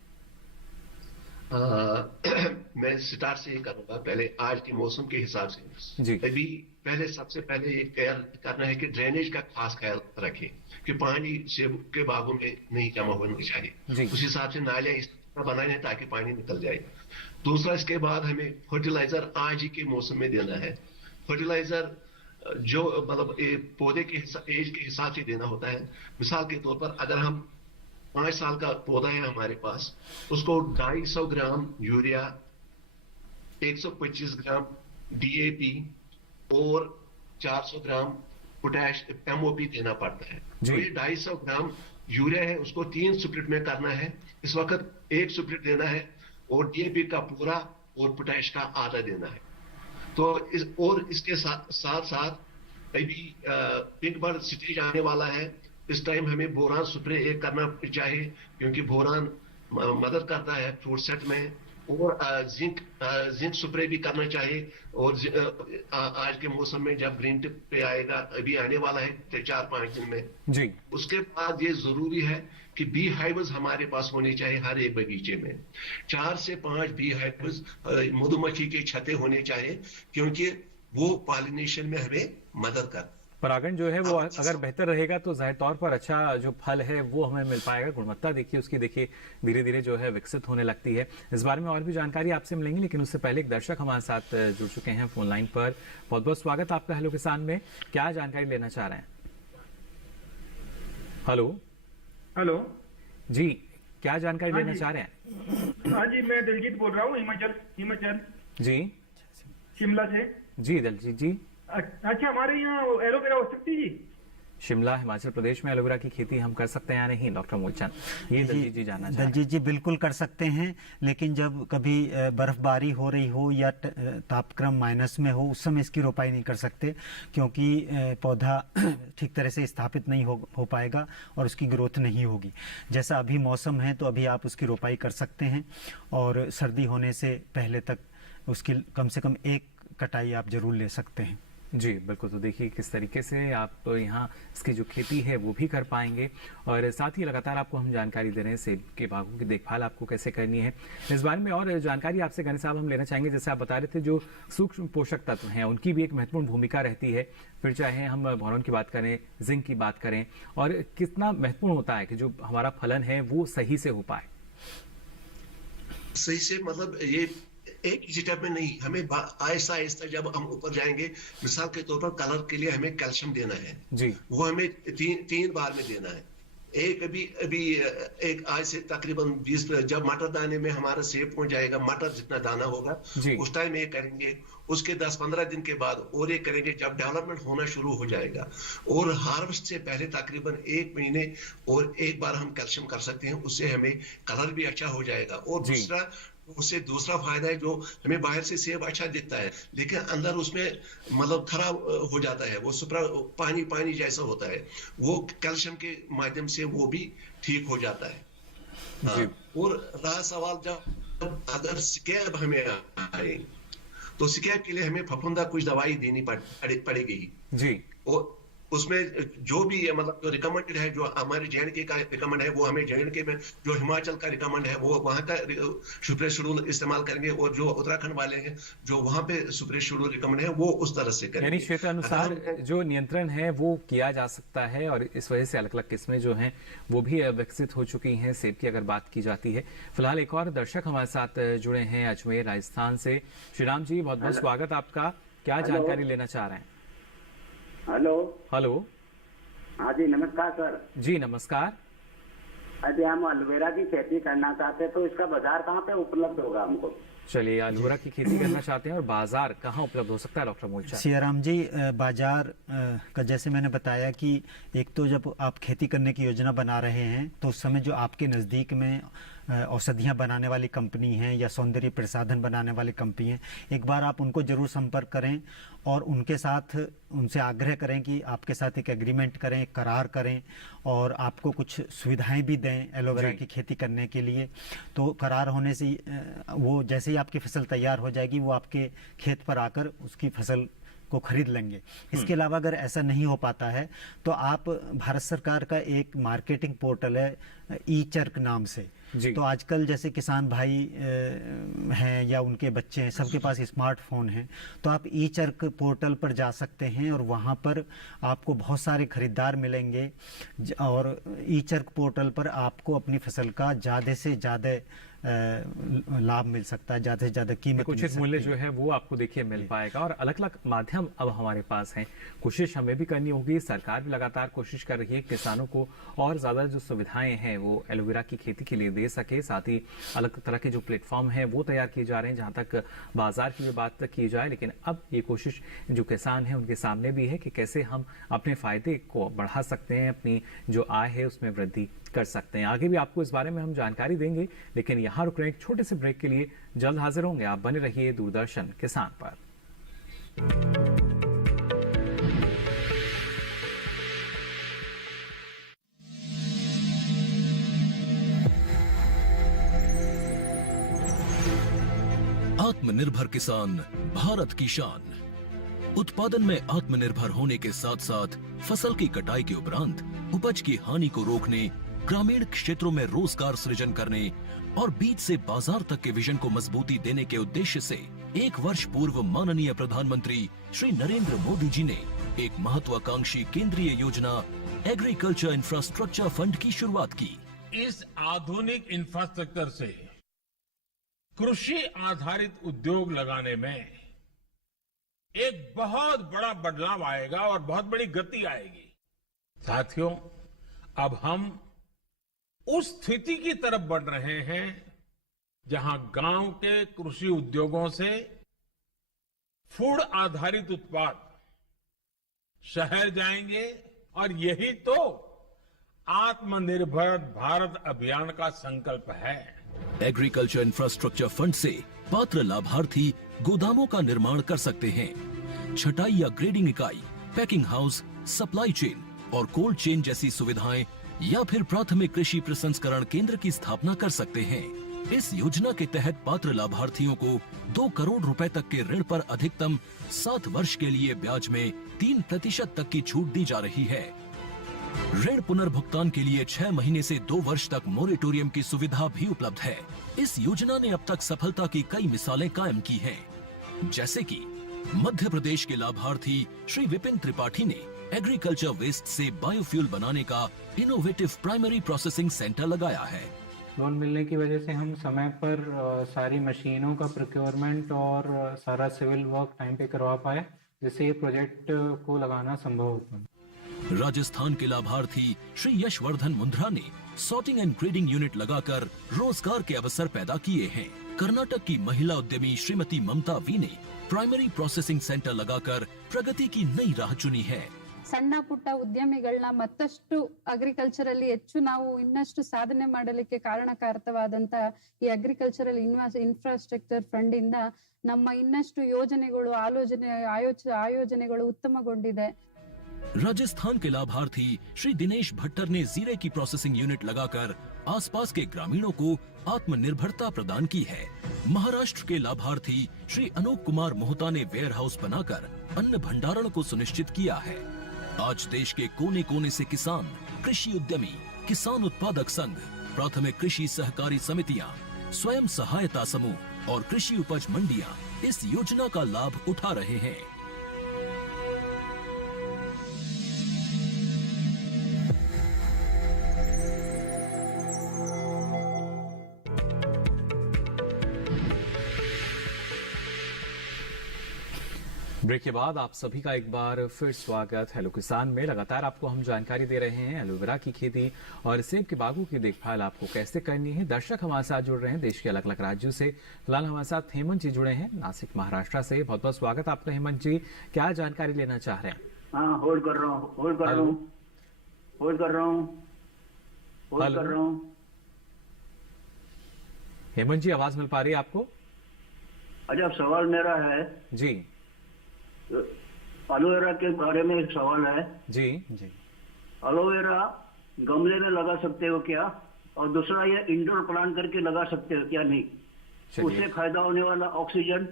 मैं स्टार्ट से ही करूंगा। पहले आज के मौसम के हिसाब से जी। अभी सबसे पहले ये ख्याल करना है कि ड्रेनेज का खास ख्याल रखें कि पानी सेब के बागों में नहीं जमा होना जी। चाहिए। उस हिसाब से नालियां इस तरह बनाए ताकि पानी निकल जाए। दूसरा, इसके बाद हमें फर्टिलाइजर आज ही के मौसम में देना है। फर्टिलाइजर जो मतलब पौधे के एज के हिसाब से देना होता है। मिसाल के तौर पर अगर हम 5 साल का पौधा है हमारे पास, उसको 250 ग्राम यूरिया, 125 ग्राम डीएपी और 400 ग्राम पोटैश एमओपी देना पड़ता है। तो ये 250 ग्राम यूरिया है, उसको 3 स्प्लिट में करना है। इस वक्त 1 स्प्लिट देना है और डीएपी का पूरा और पोटैश का आधा देना है। तो इसके साथ अभी पिंक बर्ड स्टेज आने वाला है। इस टाइम हमें बोरान स्प्रे एक करना चाहिए, क्योंकि बोरान मदद करता है फ्रूट सेट में, और जिंक स्प्रे भी करना चाहिए। और आज के मौसम में जब ग्रीन टिप पे आएगा, अभी आने वाला है 4-5 दिन में जी, उसके बाद ये जरूरी है कि बी हाइव्स हमारे पास होने चाहिए हर एक बगीचे में। 4 से 5 बी हाइव्स मधुमक्खी के छत्ते होने चाहिए, क्योंकि वो पॉलिनेशन में हमें मदद कर। परागण जो है वो अगर बेहतर रहेगा तो जाहिर तौर पर अच्छा जो फल है वो हमें मिल पाएगा। गुणवत्ता देखिए उसकी, देखिए धीरे धीरे जो है विकसित होने लगती है। इस बारे में और भी जानकारी आपसे मिलेंगी, लेकिन उससे पहले एक दर्शक हमारे साथ जुड़ चुके हैं फोन लाइन पर। बहुत बहुत स्वागत आपका हेलो किसान में। क्या जानकारी लेना चाह रहे हैं? हेलो हेलो जी, क्या जानकारी लेना चाह रहे हैं? हाँ जी, मैं दिलजीत बोल रहा हूँ, हिमाचल जी, शिमला से। जी दिलजीत जी। अच्छा, हमारे यहाँ एलोवेरा हो सकती जी? शिमला हिमाचल प्रदेश में एलोवेरा की खेती हम कर सकते हैं या नहीं डॉक्टर मूलचंद, ये दलजीत जी जानना चाह रहे हैं। दलजीत जी बिल्कुल कर सकते हैं, लेकिन जब कभी बर्फबारी हो रही हो या तापक्रम माइनस में हो, उस समय इसकी रोपाई नहीं कर सकते, क्योंकि पौधा ठीक तरह से स्थापित नहीं हो पाएगा और उसकी ग्रोथ नहीं होगी। जैसा अभी मौसम है तो अभी आप उसकी रोपाई कर सकते हैं, और सर्दी होने से पहले तक उसकी कम से कम एक कटाई आप जरूर ले सकते हैं। जी बिल्कुल। तो देखिए किस तरीके से आप तो यहाँ इसकी जो खेती है वो भी कर पाएंगे, और साथ ही लगातार आपको हम जानकारी दे रहे हैं सेब के बागों की देखभाल आपको कैसे करनी है। इस बारे में और जानकारी आपसे गणेश साहब हम लेना चाहेंगे। जैसे आप बता रहे थे, जो सूक्ष्म पोषक तत्व हैं उनकी भी एक महत्वपूर्ण भूमिका रहती है, फिर चाहे हम बोरॉन की बात करें, जिंक की बात करें, और कितना महत्वपूर्ण होता है कि जो हमारा फलन है वो सही से हो पाए। सही से मतलब ये एक ही स्टेप में नहीं, हमें आहिस्ता आहिस्ता जब हम ऊपर जाएंगे, मिसाल के तौर पर कलर के लिए हमें कैल्शियम देना है जी, वो हमें 3 बार में देना है। एक आज से तकरीबन 20, जब मटर दाने में हमारा सेब पहुंच जाएगा, मटर जितना दाना होगा उस टाइम ये करेंगे। उसके 10-15 दिन के बाद और ये करेंगे जब डेवलपमेंट होना शुरू हो जाएगा, और हार्वेस्ट से पहले तकरीबन 1 महीने और एक बार हम कैल्शियम कर सकते हैं। उससे हमें कलर भी अच्छा हो जाएगा, और दूसरा फायदा है, जो हमें बाहर से सेब अच्छा दिखता है लेकिन अंदर उसमें मतलब खराब हो जाता है, वो सुपरा पानी जैसा होता है, वो कैल्शियम के माध्यम से वो भी ठीक हो जाता है। हाँ। और रहा सवाल, जब अगर स्कैब हमें आए तो स्कैब के लिए हमें फफूंदा कुछ दवाई देनी पड़ेगी जी, और उसमें जो भी मतलब जो रिकमेंडेड है, जो हमारे जे&के का रिकमेंड है, वो हमें जे&के में जो हिमाचल का रिकमेंड है वो वहाँ का सुप्रे शेड्यूल इस्तेमाल करेंगे, और जो उत्तराखंड वाले हैं जो वहाँ पे सुप्रे शेड्यूल रिकमेंड है वो उस तरह से करेंगे। यानी क्षेत्र अनुसार जो नियंत्रण है वो किया जा सकता है, और इस वजह से अलग अलग किस्में जो हैं वो भी विकसित हो चुकी हैं सेब की, अगर बात की जाती है। फिलहाल एक और दर्शक हमारे साथ जुड़े हैं अजमेर राजस्थान से। श्रीराम जी, बहुत बहुत स्वागत आपका। क्या जानकारी लेना चाह रहे हैं? हेलो हेलो, हाँ जी नमस्कार सर। जी नमस्कार। अरे हम एलोवेरा की खेती करना चाहते हैं, तो इसका बाजार कहाँ पे उपलब्ध होगा हमको? चलिए, एलोवेरा की खेती करना चाहते हैं और बाजार कहाँ उपलब्ध हो सकता है डॉक्टर मूलचंद? सियाराम जी, बाजार का जैसे मैंने बताया कि एक तो जब आप खेती करने की योजना बना रहे हैं तो उस समय जो आपके नज़दीक में औषधियाँ बनाने वाली कंपनी हैं या सौंदर्य प्रसाधन बनाने वाली कंपनी हैं, एक बार आप उनको जरूर संपर्क करें और उनसे आग्रह करें कि आपके साथ एक एग्रीमेंट करें, एक करार करें, और आपको कुछ सुविधाएं भी दें एलोवेरा की खेती करने के लिए। तो करार होने से वो जैसे ही आपकी फसल तैयार हो जाएगी, वो आपके खेत पर आकर उसकी फसल को खरीद लेंगे। इसके अलावा अगर ऐसा नहीं हो पाता है तो आप, भारत सरकार का एक मार्केटिंग पोर्टल है ई-चर्क नाम से, तो आजकल जैसे किसान भाई हैं या उनके बच्चे हैं, सबके पास स्मार्टफोन हैं, तो आप ई-चर्क पोर्टल पर जा सकते हैं और वहाँ पर आपको बहुत सारे खरीदार मिलेंगे, और ई-चर्क पोर्टल पर आपको अपनी फसल का ज़्यादा से ज़्यादा लाभ मिल सकता है, ज्यादा से ज्यादा कीमत मिल उचित मूल्य सकती जो है वो आपको देखिए मिल पाएगा। और अलग अलग माध्यम अब हमारे पास हैं, कोशिश हमें भी करनी होगी, सरकार भी लगातार कोशिश कर रही है किसानों को और ज्यादा जो सुविधाएं हैं वो एलोवेरा की खेती के लिए दे सके। साथ ही अलग तरह के जो प्लेटफॉर्म हैं वो तैयार किए जा रहे हैं जहां तक बाजार की भी बात की जाए। लेकिन अब ये कोशिश जो किसान है उनके सामने भी है कि कैसे हम अपने फायदे को बढ़ा सकते हैं, अपनी जो आय है उसमें वृद्धि कर सकते हैं। आगे भी आपको इस बारे में हम जानकारी देंगे, लेकिन यहाँ रुक रहे हैं एक छोटे से ब्रेक के लिए। जल्द हाजिर होंगे, आप बने रहिए दूरदर्शन किसान पर। आत्मनिर्भर किसान भारत की शान। उत्पादन में आत्मनिर्भर होने के साथ साथ फसल की कटाई के उपरांत उपज की हानि को रोकने, ग्रामीण क्षेत्रों में रोजगार सृजन करने और बीज से बाजार तक के विजन को मजबूती देने के उद्देश्य से 1 वर्ष पूर्व माननीय प्रधानमंत्री श्री नरेंद्र मोदी जी ने एक महत्वाकांक्षी केंद्रीय योजना एग्रीकल्चर इंफ्रास्ट्रक्चर फंड की शुरुआत की। इस आधुनिक इंफ्रास्ट्रक्चर से कृषि आधारित उद्योग लगाने में एक बहुत बड़ा बदलाव आएगा और बहुत बड़ी गति आएगी। साथियों, अब हम उस स्थिति की तरफ बढ़ रहे हैं जहां गांव के कृषि उद्योगों से फूड आधारित उत्पाद शहर जाएंगे और यही तो आत्मनिर्भर भारत अभियान का संकल्प है। एग्रीकल्चर इंफ्रास्ट्रक्चर फंड से पात्र लाभार्थी गोदामों का निर्माण कर सकते हैं, छटाई या ग्रेडिंग इकाई, पैकिंग हाउस, सप्लाई चेन और कोल्ड चेन जैसी सुविधाएं या फिर प्राथमिक कृषि प्रसंस्करण केंद्र की स्थापना कर सकते हैं। इस योजना के तहत पात्र लाभार्थियों को 2 करोड़ रुपए तक के ऋण पर अधिकतम 7 वर्ष के लिए ब्याज में 3% तक की छूट दी जा रही है। ऋण पुनर्भुगतान के लिए 6 महीने से 2 वर्ष तक मोरेटोरियम की सुविधा भी उपलब्ध है। इस योजना ने अब तक सफलता की कई मिसालें कायम की हैं, जैसे कि मध्य प्रदेश के लाभार्थी श्री विपिन त्रिपाठी ने एग्रीकल्चर वेस्ट से बायोफ्यूल बनाने का इनोवेटिव प्राइमरी प्रोसेसिंग सेंटर लगाया है। लोन मिलने की वजह से हम समय पर सारी मशीनों का प्रोक्योरमेंट और सारा सिविल वर्क टाइम पे करवा पाए, जिससे ये प्रोजेक्ट को लगाना संभव होता है। राजस्थान के लाभार्थी श्री यशवर्धन मुंद्रा ने सॉर्टिंग एंड ग्रेडिंग यूनिट लगाकर रोजगार के अवसर पैदा किए हैं। कर्नाटक की महिला उद्यमी श्रीमती ममता वी ने प्राइमरी प्रोसेसिंग सेंटर लगाकर प्रगति की नई राह चुनी है। ಸಣ್ಣ ಪುಟ್ಟ ಉದ್ಯಮಿಗಳನ್ನ ಮತ್ತಷ್ಟು ಅಗ್ರಿಕಲ್ಚರ್ ಅಲ್ಲಿ ಹೆಚ್ಚು ನಾವು ಇನ್ನಷ್ಟು ಸಾಧನೆ ಮಾಡಲಿಕ್ಕೆ ಕಾರಣಕಾರಕವಾದಂತ ಈ ಅಗ್ರಿಕಲ್ಚರಲ್ ಇನ್ಫ್ರಾಸ್ಟ್ರಕ್ಚರ್ ಫಂಡ್ ಇಂದ ನಮ್ಮ ಇನ್ನಷ್ಟು ಯೋಜನೆಗಳು ಆಯೋಜನೆಗಳು ಉತ್ತಮಗೊಂಡಿದೆ। राजस्थान के लाभार्थी श्री दिनेश भट्टर ने जीरे की प्रोसेसिंग यूनिट लगाकर आसपास के ग्रामीणों को आत्मनिर्भरता प्रदान की है। महाराष्ट्र के लाभार्थी श्री अनूप कुमार मोहता ने वेयर हाउस बनाकर अन्न भंडारण को सुनिश्चित किया है। आज देश के कोने कोने से किसान, कृषि उद्यमी, किसान उत्पादक संघ, प्राथमिक कृषि सहकारी समितियां, स्वयं सहायता समूह और कृषि उपज मंडियां इस योजना का लाभ उठा रहे हैं। ब्रेक के बाद आप सभी का एक बार फिर स्वागत हेलो किसान में। लगातार आपको हम जानकारी दे रहे हैं एलोवेरा की खेती और सेब के बागों की देखभाल आपको कैसे करनी है। दर्शक हमारे साथ जुड़ रहे हैं देश के अलग अलग राज्यों से। फिलहाल हमारे साथ हेमंत जी जुड़े हैं नासिक महाराष्ट्र से। बहुत बहुत स्वागत आपका हेमंत जी, क्या जानकारी लेना चाह रहे हैं? हाँ, होल्ड कर रहा हूँ। हेमंत जी, आवाज मिल पा रही है आपको? अच्छा, सवाल मेरा है जी, एलोवेरा के बारे में एक सवाल है जी। एलोवेरा गमले में लगा सकते हो क्या? और दूसरा, ये इंडोर प्लांट करके लगा सकते हो क्या? नहीं, उससे फायदा होने वाला ऑक्सीजन,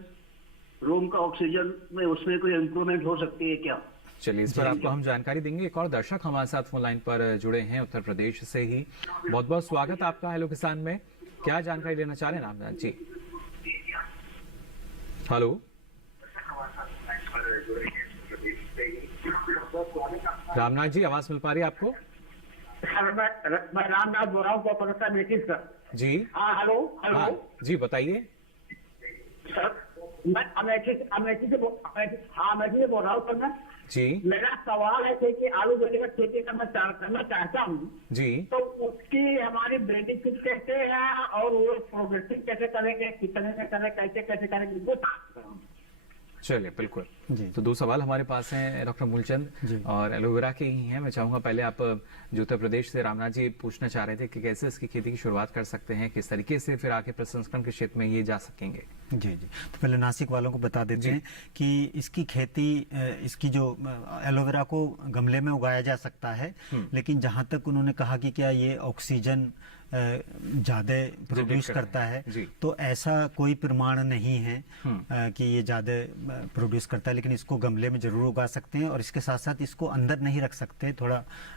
रूम का ऑक्सीजन में उसमें कोई इम्प्रूवमेंट हो सकती है क्या? चलिए, इस पर आपको हम जानकारी देंगे। एक और दर्शक हमारे साथ फोन लाइन पर जुड़े हैं उत्तर प्रदेश से ही। बहुत बहुत स्वागत आपका हेलो किसान में। क्या जानकारी लेना चाह रहे हैं रामनाथ जी? हेलो, रामनाथ जी, आवाज मिल पा रही है आपको? सर, मैं रामनाथ बोल रहा हूँ, सर। जी। हाँ हेलो हेलो। हाँ जी, बताइए सर, मैं अमेठी से बोल रहा हूँ सर। मैं जी। मेरा सवाल है कि आलू बेले का खेती करना चाहता हूँ जी। तो उसकी हमारी बेनिफिट कैसे है और वो प्रोग्रेसिंग कैसे करेंगे, कितने में करें, कैसे कैसे करेंगे, वो चलिए बिल्कुल जी। तो दो सवाल हमारे पास हैं डॉक्टर मूलचंद और एलोवेरा के ही हैं। मैं चाहूंगा पहले आप जो उत्तर प्रदेश से रामनाथ जी पूछना चाह रहे थे कि कैसे इसकी खेती की शुरुआत कर सकते हैं, किस तरीके से फिर आगे प्रसंस्करण के क्षेत्र में ये जा सकेंगे। जी जी, तो पहले नासिक वालों को बता देते हैं कि इसकी खेती, इसकी जो एलोवेरा को गमले में उगाया जा सकता है, लेकिन जहां तक उन्होंने कहा कि क्या ये ऑक्सीजन ज्यादा प्रोड्यूस करता है, तो ऐसा कोई प्रमाण नहीं है कि ये ज्यादा प्रोड्यूस करता है, लेकिन इसको गमले में जरूर उगा सकते हैं। और इसके साथ साथ इसको अंदर नहीं रख सकते, थोड़ा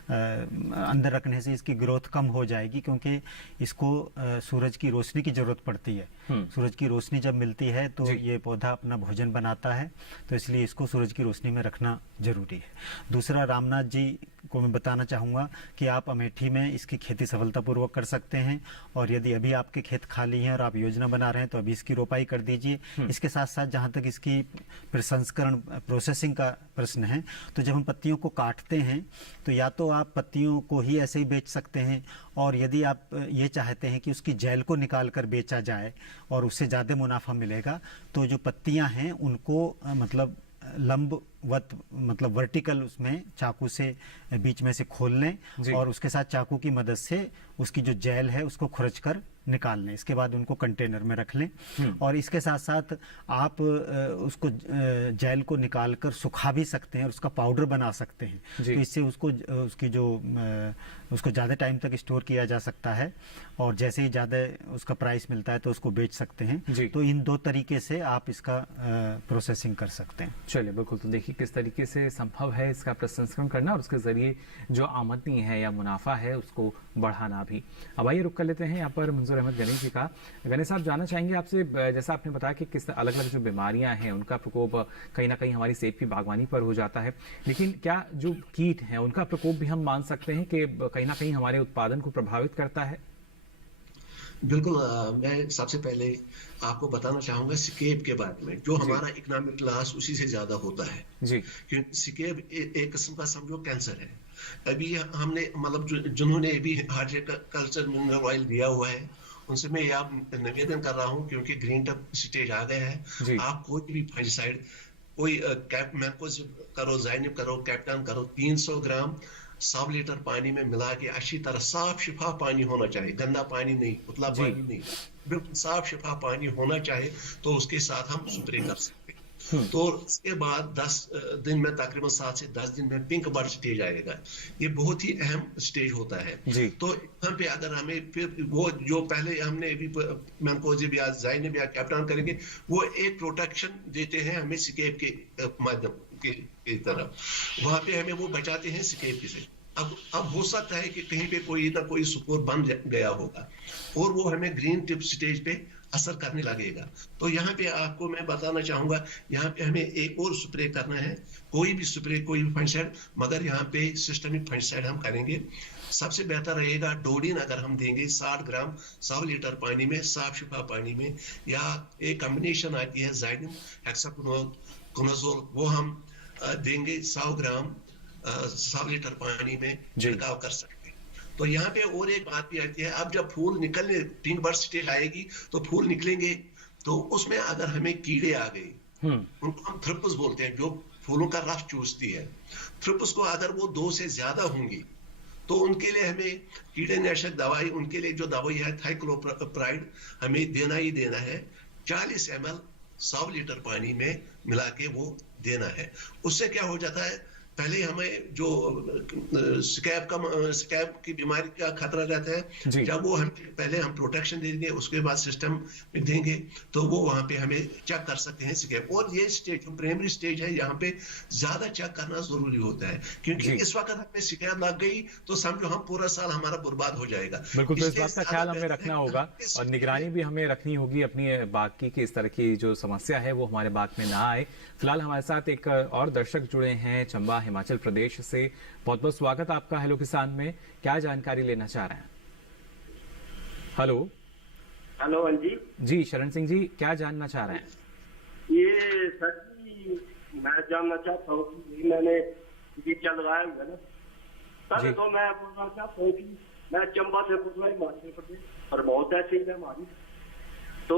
अंदर रखने से इसकी ग्रोथ कम हो जाएगी, क्योंकि इसको सूरज की रोशनी की जरूरत पड़ती है। सूरज की रोशनी जब मिलती है तो ये पौधा अपना भोजन बनाता है, तो इसलिए इसको सूरज की रोशनी में रखना जरूरी है। दूसरा, रामनाथ जी को मैं बताना चाहूँगा कि आप अमेठी में इसकी खेती सफलतापूर्वक कर सकते हैं, और यदि अभी आपके खेत खाली हैं और आप योजना बना रहे हैं तो अभी इसकी रोपाई कर दीजिए। इसके साथ साथ जहाँ तक इसकी प्रसंस्करण प्रोसेसिंग का प्रश्न है, तो जब हम पत्तियों को काटते हैं तो या तो आप पत्तियों को ही ऐसे ही बेच सकते हैं, और यदि आप ये चाहते हैं कि उसकी जेल को निकाल कर बेचा जाए और उससे ज़्यादा मुनाफा मिलेगा, तो जो पत्तियां हैं उनको मतलब लंबवत, मतलब वर्टिकल, उसमें चाकू से बीच में से खोल लें और उसके साथ चाकू की मदद से उसकी जो जेल है उसको खुरच कर निकाल लें। इसके बाद उनको कंटेनर में रख लें, और इसके साथ साथ आप उसको जेल को निकाल कर सुखा भी सकते हैं और उसका पाउडर बना सकते हैं। तो इससे उसको ज़्यादा टाइम तक स्टोर किया जा सकता है, और जैसे ही ज़्यादा उसका प्राइस मिलता है तो उसको बेच सकते हैं। तो इन दो तरीके से आप इसका प्रोसेसिंग कर सकते हैं। चलिए बिल्कुल, तो देखिए किस तरीके से संभव है इसका प्रसंस्करण करना और उसके जरिए जो आमदनी है या मुनाफा है उसको बढ़ाना भी। अब आइए रुक कर लेते हैं यहाँ पर मंजूर अहमद गनी जी का। गनी साहब, जानना चाहेंगे आपसे, जैसा आपने बताया कि किस अलग अलग जो बीमारियां हैं उनका प्रकोप कहीं ना कहीं हमारी सेब की बागवानी पर हो जाता है, लेकिन क्या जो कीट है उनका प्रकोप भी हम मान सकते हैं कि कहीं ना कहीं हमारे उत्पादन को प्रभावित करता है? बिल्कुल। मैं सबसे पहले आपको बताना चाहूंगा सिकेब के बारे में। जो हमारा इकोनॉमिक लॉस उसी से ज्यादा होता है जी, क्योंकि सिकेब एक किस्म का समझो कैंसर है। अभी हमने मतलब जिन्होंने अभी हार्टिकल्चर मिनरल ऑयल दिया हुआ है उनसे मैं आप निवेदन कर रहा हूं, क्योंकि ग्रीन टप स्टेज आ गया है। आप कोई भी फंगिसाइड, कोई मैंकोजेब करो, जाइनिब करो, कैप्टन करो, 300 ग्राम 100 लीटर पानी में मिला के अच्छी तरह साफ शिफाफ पानी होना चाहिए, गंदा पानी नहीं, उतला पानी नहीं, बिल्कुल साफ शिफाफ पानी होना चाहिए, तो उसके साथ हम स्प्रे कर सकते हैं। तो इसके बाद 10 दिन में, तकरीबन 7 से 10 दिन में पिंक बर्ड स्टेज आएगा। ये बहुत ही अहम स्टेज होता है। तो यहाँ पे अगर हमें फिर वो जो पहले हमने अभी मैंकोजेब या जाइनिब या कैप्टन करेंगे, वो एक प्रोटेक्शन देते हैं हमें सिकेब के माध्यम की तरह, वहां पे हमें वो बचाते हैं सिकेब से। अब हो सकता है कि कहीं पे कोई ना कोई स्पोर बन गया होगा और वो हमें ग्रीन टिप स्टेज पे असर करने लगेगा। तो यहाँ पे आपको मैं बताना चाहूंगा, यहाँ पे हमें एक और स्प्रे करना है, कोई भी स्प्रे, कोई भी फंगिसाइड, मगर यहाँ पे सिस्टमिक फंगिसाइड हम करेंगे। सबसे बेहतर रहेगा डोडिन अगर हम देंगे 60 ग्राम 100 लीटर पानी में, साफ शिफा पानी में, या एक कॉम्बिनेशन आती है जाइनिब हेक्साकोनाजोल, वो हम देंगे 100 ग्राम 100 लीटर पानी में छिड़काव कर सकते हैं। तो यहाँ पे और एक बात भी आती है, अब जब फूल निकलने, पिंक बर्ड स्टेज आएगी तो फूल निकलेंगे, तो उसमें अगर हमें कीड़े आ गए, उनको हम थ्रिप्स बोलते हैं, जो फूलों का रस चूसती है। थ्रिप्स को अगर वो 2 से ज्यादा होंगी तो उनके लिए हमें कीड़ेनाशक दवाई, उनके लिए जो दवाई है थाइक्लोप्राइड, हमें देना ही देना है। 40 ml 100 लीटर पानी में मिला के वो देना है। उससे क्या हो जाता है, पहले हमें जो स्कैब की बीमारी का खतरा रहता है, जब वो हम पहले हम प्रोटेक्शन देंगे, उसके बाद सिस्टम में देंगे, तो वो वहां पे हमें चेक कर सकते हैं स्कैब। और ये स्टेज जो प्राइमरी स्टेज है, यहाँ पे ज्यादा चेक करना जरूरी होता है, क्योंकि इस वक्त हमें स्कैब लग गई तो समझो हम पूरा साल हमारा बर्बाद हो जाएगा। बिल्कुल, तो इस बात का ख्याल हमें रखना होगा और निगरानी भी हमें रखनी होगी अपनी बाग की, कि इस तरह की जो समस्या है वो हमारे बाग में ना आए। फिलहाल हमारे साथ एक और दर्शक जुड़े हैं चंबा हिमाचल प्रदेश से। बहुत बहुत स्वागत आपका हेलो किसान में। क्या जानकारी लेना चाह रहे हैं? हेलो हेलो हाँ जी। जी शरण सिंह जी, क्या जानना चाह रहे हैं? ये सर जी, मैं जानना चाहता हूँ कि मैंने बगीचा लगाया हुआ है ना सर, तो मैं बोलना चाहता हूँ कि मैं चंबा से बोल रहा हूँ, हिमाचल प्रदेश, और बहुत ऐसी है हमारी। तो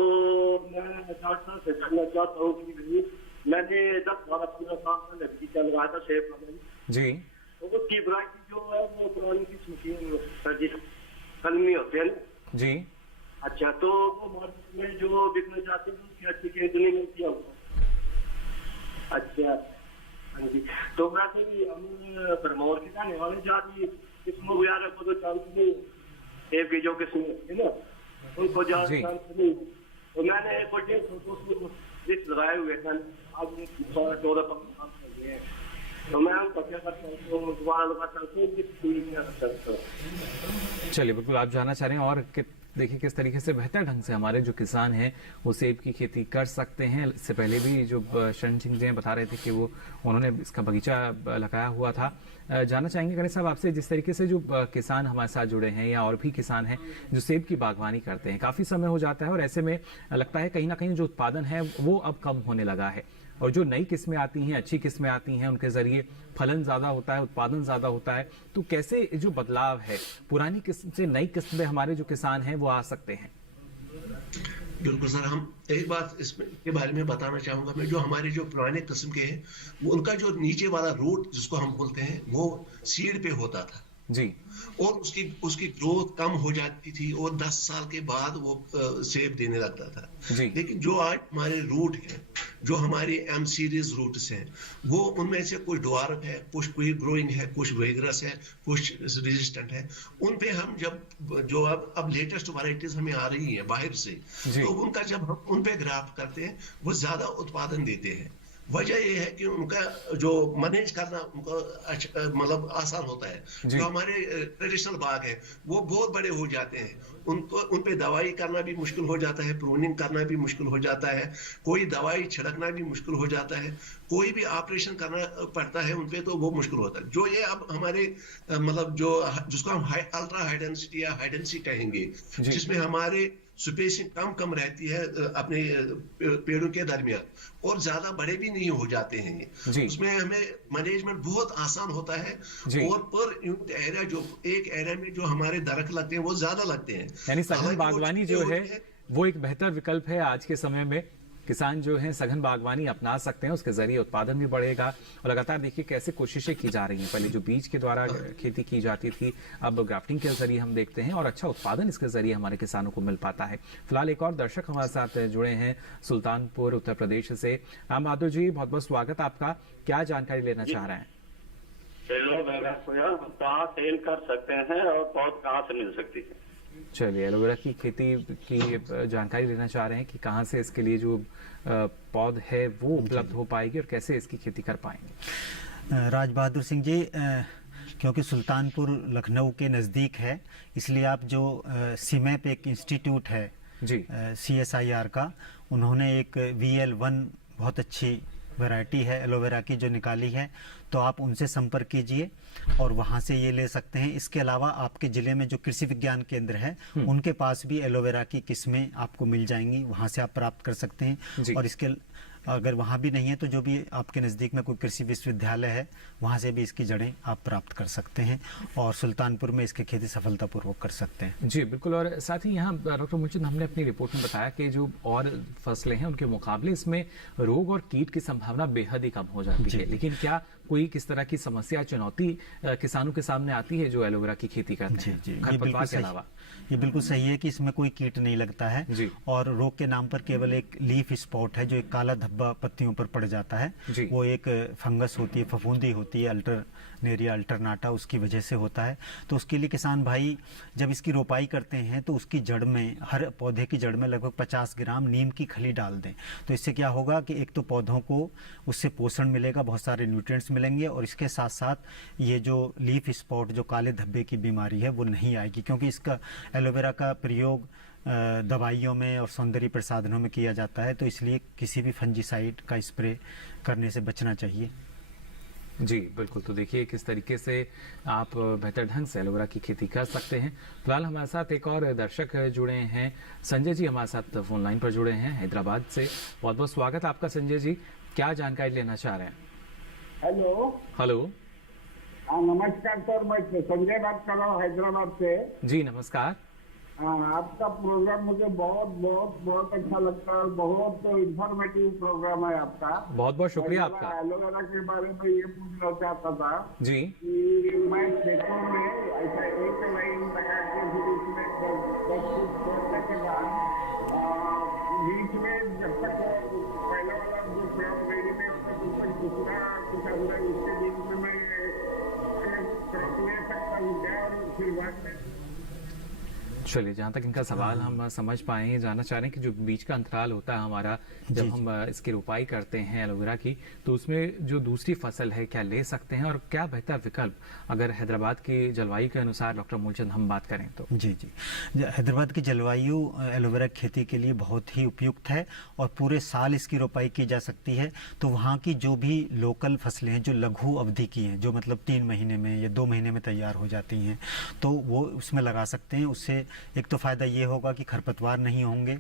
मैं डॉक्टर से करना चाहता हूँ कि भाई मैंने 10-12-15 साल पहले बगीचा लगाया था सेब का जी, तो उसकी वैरायटी जो है वो पुरानी किस्म की सर जी, कलमी होते हैं ना जी। अच्छा, तो वो मार्केट में जो बिकना चाहते हैं उसकी अच्छी कीमत नहीं मिलती है हमको। अच्छा हाँ जी, तो वैसे भी हम भरमौर के जाने वाले जाती किस्मों वगैरह को तो जानते नहीं, सेब की जो किस्में होती है ना उनको जानते नहीं। तो मैंने कुछ 150 लगाए हुए थे, अब 14-15 साल चल रहे हैं, तो मैं उनको क्या करता हूँ तो दोबारा लगाता हूँ। चलिए, बिल्कुल आप जानना चाह रहे हैं और देखिए किस तरीके से बेहतर ढंग से हमारे जो किसान हैं वो सेब की खेती कर सकते हैं। इससे पहले भी जो शरण सिंह जी बता रहे थे कि वो उन्होंने इसका बगीचा लगाया हुआ था। जानना चाहेंगे गणेश साहब आपसे, जिस तरीके से जो किसान हमारे साथ जुड़े हैं या और भी किसान हैं जो सेब की बागवानी करते हैं, काफ़ी समय हो जाता है और ऐसे में लगता है कहीं ना कहीं जो उत्पादन है वो अब कम होने लगा है, और जो नई किस्में आती हैं, अच्छी किस्में आती हैं, उनके जरिए फलन ज़्यादा होता है, उत्पादन ज़्यादा होता है। तो कैसे जो बदलाव है पुरानी किस्म से नई किस्म में हमारे जो किसान हैं वो आ सकते हैं? बिल्कुल सर, हम एक बात इसमें के बारे में बताना चाहूंगा मैं, जो हमारे जो पुराने किस्म के हैं वो उनका जो नीचे वाला रूट जिसको हम बोलते हैं वो सीड पे होता था जी, और उसकी ग्रोथ कम हो जाती थी और 10 साल के बाद वो सेब देने लगता था जी। लेकिन जो आज हमारे रूट हैं, जो हमारे एम सीरीज रूट्स हैं, वो उनमें से कुछ ड्वार्फ है, कुछ ग्रोइंग है, कुछ वेगरस है, कुछ रेजिस्टेंट है। उन पे हम जब जो अब लेटेस्ट वैरायटीज हमें आ रही हैं बाहर से, तो उनका जब हम उन पे ग्राफ्ट करते हैं वो ज्यादा उत्पादन देते हैं। वजह यह है कि उनका जो मैनेज करना उनको मतलब आसान होता है। जो हमारे ट्रेडिशनल बाग है वो बहुत बड़े हो जाते हैं, उनको उन पे दवाई करना भी मुश्किल हो जाता है, प्रूनिंग करना भी मुश्किल हो जाता है, कोई दवाई छिड़कना भी मुश्किल हो जाता है, कोई भी ऑपरेशन करना पड़ता है उन पे, तो वो मुश्किल होता है। जो ये अब हमारे मतलब जो जिसको हम अल्ट्रा हाई डेंसिटी या हाई डेंसिटी कहेंगे, जिसमें हमारे स्पेसिंग कम रहती है अपने पेड़ों के दरमियान और ज्यादा बड़े भी नहीं हो जाते हैं, उसमें हमें मैनेजमेंट बहुत आसान होता है और पर यूनिट एरिया जो एक एरिया में जो हमारे दरख्त लगते हैं वो ज्यादा लगते हैं। यानी सघन बागवानी जो है वो एक बेहतर विकल्प है आज के समय में। किसान जो हैं सघन बागवानी अपना सकते हैं, उसके जरिए उत्पादन भी बढ़ेगा। और लगातार देखिए कैसे कोशिशें की जा रही हैं, पहले जो बीज के द्वारा खेती की जाती थी अब ग्राफ्टिंग के जरिए हम देखते हैं और अच्छा उत्पादन इसके जरिए हमारे किसानों को मिल पाता है। फिलहाल एक और दर्शक हमारे साथ जुड़े हैं सुल्तानपुर उत्तर प्रदेश से। राम बहादुर जी, बहुत बहुत स्वागत आपका। क्या जानकारी लेना चाह रहे हैं? कहाँ सेल कर सकते हैं और पौध कहाँ से मिल सकती है? चलिए, एलोवेरा की खेती की जानकारी लेना चाह रहे हैं कि कहाँ से इसके लिए जो पौध है वो उपलब्ध हो पाएगी और कैसे इसकी खेती कर पाएंगे? राज बहादुर सिंह जी, क्योंकि सुल्तानपुर लखनऊ के नज़दीक है, इसलिए आप जो सीमेप एक इंस्टीट्यूट है जी CSIR का, उन्होंने एक VL1 बहुत अच्छी वैरायटी है एलोवेरा की जो निकाली है, तो आप उनसे संपर्क कीजिए और वहाँ से ये ले सकते हैं। इसके अलावा आपके ज़िले में जो कृषि विज्ञान केंद्र है उनके पास भी एलोवेरा की किस्में आपको मिल जाएंगी, वहाँ से आप प्राप्त कर सकते हैं। और इसके अगर वहाँ भी नहीं है तो जो भी आपके नज़दीक में कोई कृषि विश्वविद्यालय है वहाँ से भी इसकी जड़ें आप प्राप्त कर सकते हैं और सुल्तानपुर में इसकी खेती सफलतापूर्वक कर सकते हैं। जी बिल्कुल। और साथ ही यहाँ डॉक्टर मुंशिद, हमने अपनी रिपोर्ट में बताया कि जो और फसलें हैं उनके मुकाबले इसमें रोग और कीट की संभावना बेहद ही कम हो जाती है, लेकिन क्या कोई किस तरह की समस्या चुनौती किसानों के सामने आती है जो एलोवेरा की खेती करते हैं खरपतवार के अलावा? ये बिल्कुल सही है कि इसमें कोई कीट नहीं लगता है और रोग के नाम पर केवल एक लीफ स्पॉट है जो एक काला धब्बा पत्तियों पर पड़ जाता है। वो एक फंगस होती है, फफूंदी होती है, अल्टरनेरिया अल्टरनाटा, उसकी वजह से होता है। तो उसके लिए किसान भाई जब इसकी रोपाई करते हैं तो उसकी जड़ में, हर पौधे की जड़ में लगभग 50 ग्राम नीम की खली डाल दें। तो इससे क्या होगा कि एक तो पौधों को उससे पोषण मिलेगा, बहुत सारे न्यूट्रिएंट्स मिलेंगे और इसके साथ साथ ये जो लीफ स्पॉट जो काले धब्बे की बीमारी है वो नहीं आएगी, क्योंकि इसका एलोवेरा का प्रयोग दवाइयों में और सौंदर्य प्रसाधनों में किया जाता है, तो इसलिए किसी भी फंजीसाइड का स्प्रे करने से बचना चाहिए। जी बिल्कुल। तो देखिए किस तरीके से आप बेहतर ढंग से एलोवेरा की खेती कर सकते हैं। फिलहाल हमारे साथ एक और दर्शक जुड़े हैं, संजय जी हमारे साथ फोन लाइन पर जुड़े हैं हैदराबाद से। बहुत बहुत स्वागत आपका संजय जी, क्या जानकारी लेना चाह रहे हैं? Hello hello. हाँ नमस्कार सर, मैं संजय बात कर रहा हूँ हैदराबाद से। जी नमस्कार। हाँ, आपका प्रोग्राम मुझे बहुत बहुत बहुत अच्छा लगता है और बहुत इंफॉर्मेटिव प्रोग्राम है आपका। बहुत बहुत शुक्रिया आपका। एलोवेरा के बारे में ये पूछना चाहता था जी कि मैं खेतों में ऐसा एक लाइन लगा के फिर उसमें 10 फुट छोड़ने के बाद बीच में जब तक पहले वाला जो क्रॉप रेडी में होता है तब तक दूसरा कुछ अंदर उसके बीच में मैं क्रॉप ले सकता हूँ क्या? और फिर बाद में चलिए, जहाँ तक इनका सवाल हम समझ पाए हैं, जानना चाह रहे हैं कि जो बीच का अंतराल होता है हमारा जब हम इसकी रोपाई करते हैं एलोवेरा की, तो उसमें जो दूसरी फसल है क्या ले सकते हैं और क्या बेहतर विकल्प अगर हैदराबाद की जलवायु के अनुसार डॉक्टर मूलचंद हम बात करें तो? जी हैदराबाद की जलवायु एलोवेरा खेती के लिए बहुत ही उपयुक्त है और पूरे साल इसकी रोपाई की जा सकती है। तो वहाँ की जो भी लोकल फसलें हैं जो लघु अवधि की हैं, जो मतलब 3 महीने में या 2 महीने में तैयार हो जाती हैं, तो वो उसमें लगा सकते हैं। उससे एक तो फायदा ये होगा कि खरपतवार नहीं होंगे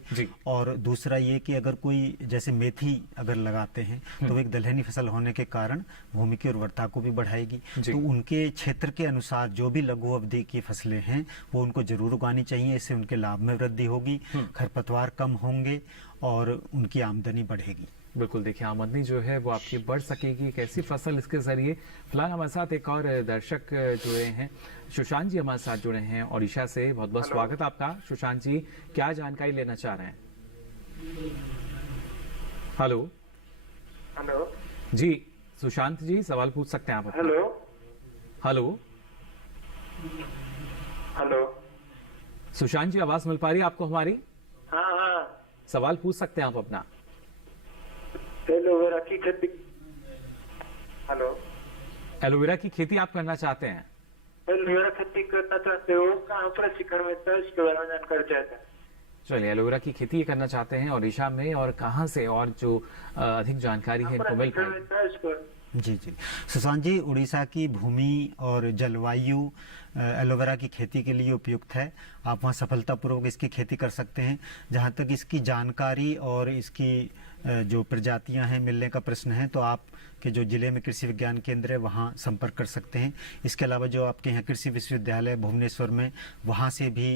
और दूसरा ये कि अगर कोई जैसे मेथी अगर लगाते हैं तो एक दलहनी फसल होने के कारण भूमि की उर्वरता को भी बढ़ाएगी। तो उनके क्षेत्र के अनुसार जो भी लघु अवधि की फसलें हैं वो उनको जरूर उगानी चाहिए। इससे उनके लाभ में वृद्धि होगी, खरपतवार कम होंगे और उनकी आमदनी बढ़ेगी। बिल्कुल, देखिए आमदनी जो है वो आपकी बढ़ सकेगी। कैसी फसल इसके जरिए। फिलहाल हमारे साथ एक और दर्शक जुड़े हैं, सुशांत जी हमारे साथ जुड़े हैं ओडिशा से। बहुत बहुत स्वागत आपका सुशांत जी, क्या जानकारी लेना चाह रहे हैं? हेलो हेलो जी सुशांत जी, सवाल पूछ सकते हैं आप। हेलो हेलो हेलो सुशांत जी, आवाज मिल पा रही है आपको हमारी? हाँ, सवाल पूछ सकते हैं आप अपना। एलोवेरा की खेती। हेलो, एलोवेरा की खेती आप करना चाहते हैं? एलोवेरा खेती करना चाहते हो, कहाँ प्रशिक्षण मिलता है इसके बारे में जानकारी चाहते हैं। चलिए, एलोवेरा की खेती करना चाहते हैं ओडिशा में, और कहाँ से और जो अधिक जानकारी है इनको मिल पाएगी? जी सुशांत जी, उड़ीसा की भूमि और जलवायु एलोवेरा की खेती के लिए उपयुक्त है। आप वहाँ सफलतापूर्वक इसकी खेती कर सकते हैं। जहाँ तक इसकी जानकारी और इसकी जो प्रजातियां हैं मिलने का प्रश्न है, तो आप के जो जिले में कृषि विज्ञान केंद्र है वहाँ संपर्क कर सकते हैं। इसके अलावा जो आपके यहाँ कृषि विश्वविद्यालय भुवनेश्वर में, वहाँ से भी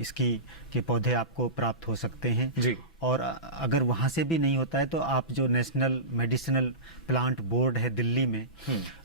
इसकी के पौधे आपको प्राप्त हो सकते हैं जी। और अगर वहाँ से भी नहीं होता है तो आप जो नेशनल मेडिसिनल प्लांट बोर्ड है दिल्ली में,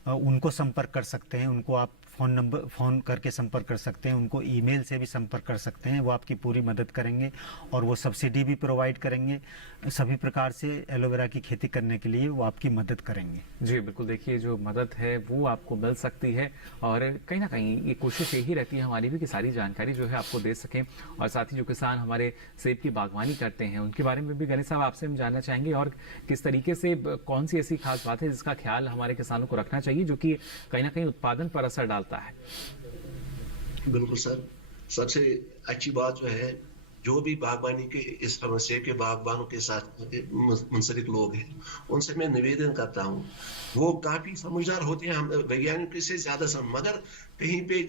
उनको संपर्क कर सकते हैं। उनको आप फोन करके संपर्क कर सकते हैं, उनको ईमेल से भी संपर्क कर सकते हैं। वो आपकी पूरी मदद करेंगे और वो सब्सिडी भी प्रोवाइड करेंगे। सभी प्रकार से एलोवेरा की खेती करने के लिए वो आपकी मदद करेंगे। जी बिल्कुल, देखिए जो मदद है वो आपको मिल सकती है और कहीं ना कहीं ये कोशिश यही रहती है हमारी भी कि सारी जानकारी जो है आपको दे सकें। और साथ ही जो किसान हमारे सेब की बागवानी करते हैं उनके बारे में भी गणेश साहब आपसे हम जानना चाहेंगे, और किस तरीके से कौन सी ऐसी खास बात है जिसका ख्याल हमारे किसानों को रखना चाहिए जो कि कहीं ना कहीं उत्पादन पर असर डालता है। बिल्कुल सर, सबसे अच्छी बात जो है, जो भी बागवानी के इस समस्या के बागवानों के साथ मुंसलिक लोग हैं उनसे मैं निवेदन करता हूं, वो काफी समझदार होते हैं, हम वैज्ञानिकों से ज्यादा मगर कहीं पे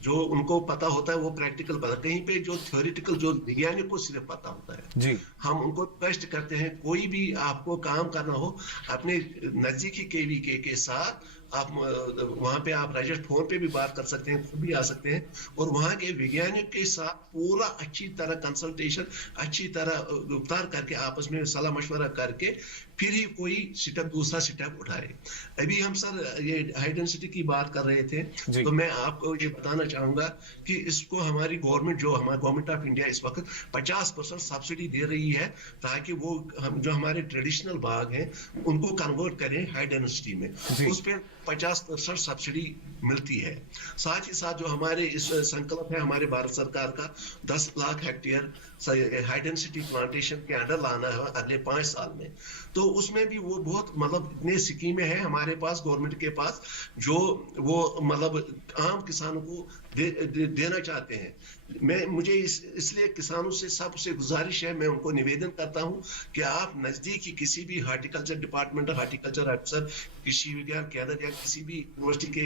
जो उनको पता होता है वो प्रैक्टिकल पता, कहीं पे जो थ्योरेटिकल जो वैज्ञानिक को सिर्फ पता होता है जी। हम उनको रिक्वेस्ट करते हैं, कोई भी आपको काम करना हो अपने नजदीकी केवीके के साथ आप वहां पे आप रजिस्टर फोन पे भी बात कर सकते हैं, खुद भी आ सकते हैं और वहां के वैज्ञानिक के साथ पूरा अच्छी तरह कंसल्टेशन, अच्छी तरह गुफ्तार करके आपस में सलाह मशवरा करके फिर ही कोई दूसरा स्टेप उठाए। अभी हम सर ये हाई डेंसिटी की बात कर रहे थे, तो मैं आपको ये बताना चाहूंगा कि इसको हमारी गवर्नमेंट ऑफ इंडिया इस वक्त 50% सब्सिडी दे रही है ताकि वो हम जो हमारे ट्रेडिशनल बाग हैं उनको कन्वर्ट करें हाई डेंसिटी में। उस पर 50% सब्सिडी मिलती है। साथ ही साथ जो हमारे इस संकल्प है हमारे भारत सरकार का 10 lakh hectare high density plantation के अंडर लाना है अगले 5 साल में, तो उसमें भी वो बहुत मतलब इतने स्कीमें हैं हमारे पास गवर्नमेंट के पास जो वो मतलब आम किसानों को देना चाहते हैं। मुझे इसलिए किसानों से सबसे गुजारिश है, मैं उनको निवेदन करता हूं कि आप नजदीकी किसी भी हार्टिकल्चर डिपार्टमेंट, हार्टिकल्चर अफसर, कृषि विज्ञान केंद्र या किसी भी यूनिवर्सिटी के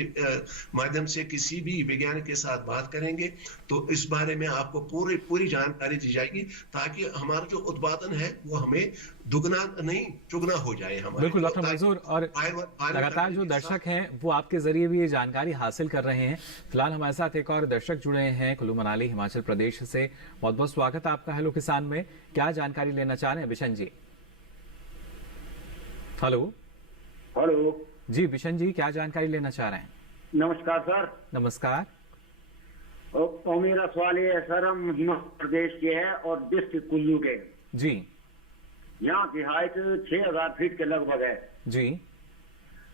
माध्यम से किसी भी वैज्ञानिक के साथ बात करेंगे तो इस बारे में आपको पूरी जानकारी दी जाएगी ताकि हमारा जो उत्पादन है वो हमें दुगना नहीं चुगना हो जाए। हमारे बिल्कुल डॉक्टर मंजूर, और लगातार जो दर्शक हैं वो आपके जरिए भी ये जानकारी हासिल कर रहे हैं। फिलहाल हमारे साथ एक और दर्शक जुड़े हैं कुल्लू मनाली हिमाचल प्रदेश से। बहुत बहुत स्वागत है आपका हेलो किसान में। क्या जानकारी लेना चाह रहे हैं बिशन जी? हेलो जी बिशन जी, क्या जानकारी लेना चाह रहे हैं? नमस्कार सर। नमस्कार। और मेरा सवाल ये है सर, हम हिमाचल प्रदेश के हैं और डिस्ट्रिक्ट कुल्लू के जी। यहाँ की हाइट 6000 फीट के लगभग है जी।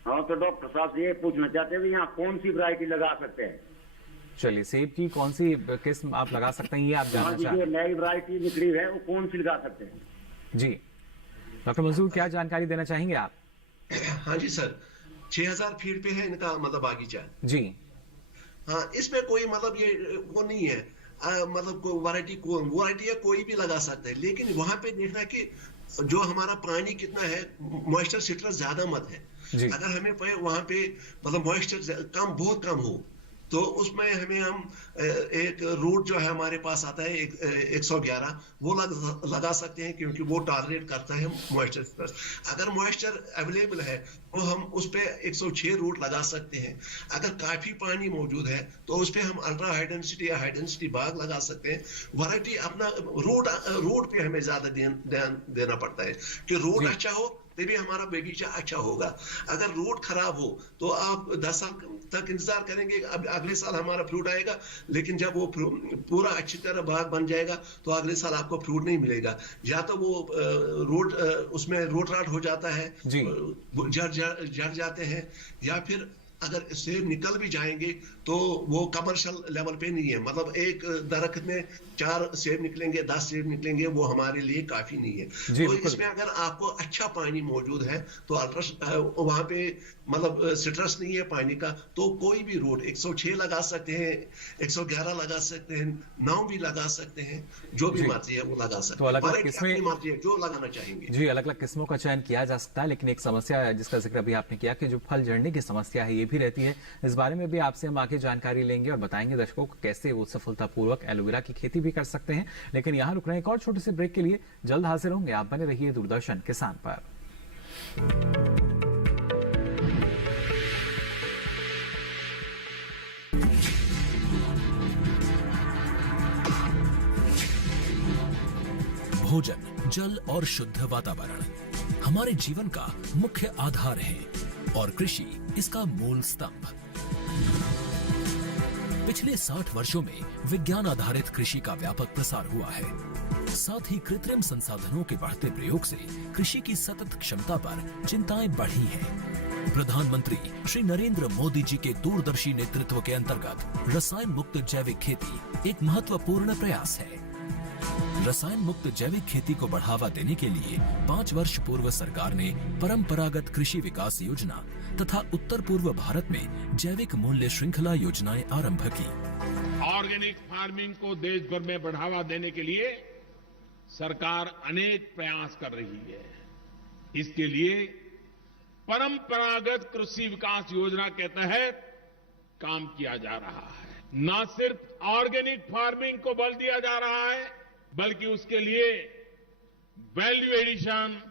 हाँ, तो डॉक्टर साहब से ये पूछना चाहते हैं यहाँ कौन सी वैरायटी लगा सकते हैं? चलिए, सेब की कौन सी किस्म आप लगा सकते हैं ये आप जानना चाहते हैं? नई वैरायटी निकली है वो कौन सी लगा सकते हैं? जी डॉक्टर मंजूर, क्या जानकारी देना चाहेंगे आप? हाँ जी सर, 6000 फीट पे है इनका मतलब बागीचा जी। हाँ, इसमें कोई मतलब ये वो नहीं है मतलब कोई वैरायटी कोई भी लगा सकता है, लेकिन वहां पे देखना कि जो हमारा पानी कितना है, मॉइस्चर सिट्रस ज्यादा मत है। अगर हमें वहां पे मतलब मॉइस्चर बहुत कम हो तो उसमें हम एक रूट जो है हमारे पास आता है 111 वो लगा सकते हैं क्योंकि वो टॉलरेट करता है मॉइस्चर। अगर मॉइस्चर अवेलेबल है तो हम उस पे 106 रूट लगा सकते हैं। अगर काफी पानी मौजूद है तो उस पे हम अल्ट्रा हाई डेंसिटी या हाई डेंसिटी बाग लगा सकते हैं। वैरायटी अपना रूट पे हमें ज्यादा ध्यान देना पड़ता है कि रूट अच्छा हो तभी हमारा बगीचा अच्छा होगा। अगर रोड खराब हो तो आप 10 साल तक इंतजार करेंगे, अब अगले साल हमारा फ्रूट आएगा, लेकिन जब वो पूरा अच्छी तरह बाग बन जाएगा तो अगले साल आपको फ्रूट नहीं मिलेगा। या तो वो रोड उसमें रोड राट हो जाता है, जड़ जाते हैं, या फिर अगर सेब निकल भी जाएंगे तो वो कमर्शियल लेवल पे नहीं है। मतलब एक दरख्त में 4 सेब निकलेंगे, 10 सेब निकलेंगे, वो हमारे लिए काफी नहीं है। तो इसमें अगर आपको अच्छा पानी मौजूद है तो वहां पे मतलब सिट्रस नहीं है पानी का, तो कोई भी रूट 106 लगा सकते हैं, 111 लगा सकते हैं, 9 भी लगा सकते हैं, जो भी मर्जी है वो लगा सकते हैं। तो अलग-अलग किस्में मर्जी है जो लगाना चाहेंगे जी, अलग-अलग किस्मों का चयन किया जा सकता है। लेकिन एक समस्या जिसका जिक्र अभी आपने किया कि जो फल झड़ने की समस्या है ये भी रहती है। इस बारे में भी आपसे हम आगे जानकारी लेंगे और बताएंगे दर्शकों को कैसे वो सफलतापूर्वक एलोवेरा की खेती भी कर सकते हैं। लेकिन यहाँ रुक रहे हैं एक और छोटे से ब्रेक के लिए, जल्द हाजिर होंगे। आप बने रहिए दूरदर्शन किसान पर। भोजन, जल और शुद्ध वातावरण हमारे जीवन का मुख्य आधार है और कृषि इसका मूल स्तंभ। पिछले 60 वर्षों में विज्ञान आधारित कृषि का व्यापक प्रसार हुआ है। साथ ही कृत्रिम संसाधनों के बढ़ते प्रयोग से कृषि की सतत क्षमता पर चिंताएं बढ़ी हैं। प्रधानमंत्री श्री नरेंद्र मोदी जी के दूरदर्शी नेतृत्व के अंतर्गत रसायन मुक्त जैविक खेती एक महत्वपूर्ण प्रयास है। रसायन मुक्त जैविक खेती को बढ़ावा देने के लिए 5 वर्ष पूर्व सरकार ने परंपरागत कृषि विकास योजना तथा उत्तर पूर्व भारत में जैविक मूल्य श्रृंखला योजनाएं आरंभ की। ऑर्गेनिक फार्मिंग को देश भर में बढ़ावा देने के लिए सरकार अनेक प्रयास कर रही है। इसके लिए परंपरागत कृषि विकास योजना के तहत काम किया जा रहा है। न सिर्फ ऑर्गेनिक फार्मिंग को बल दिया जा रहा है बल्कि उसके लिए वैल्यू एडिशन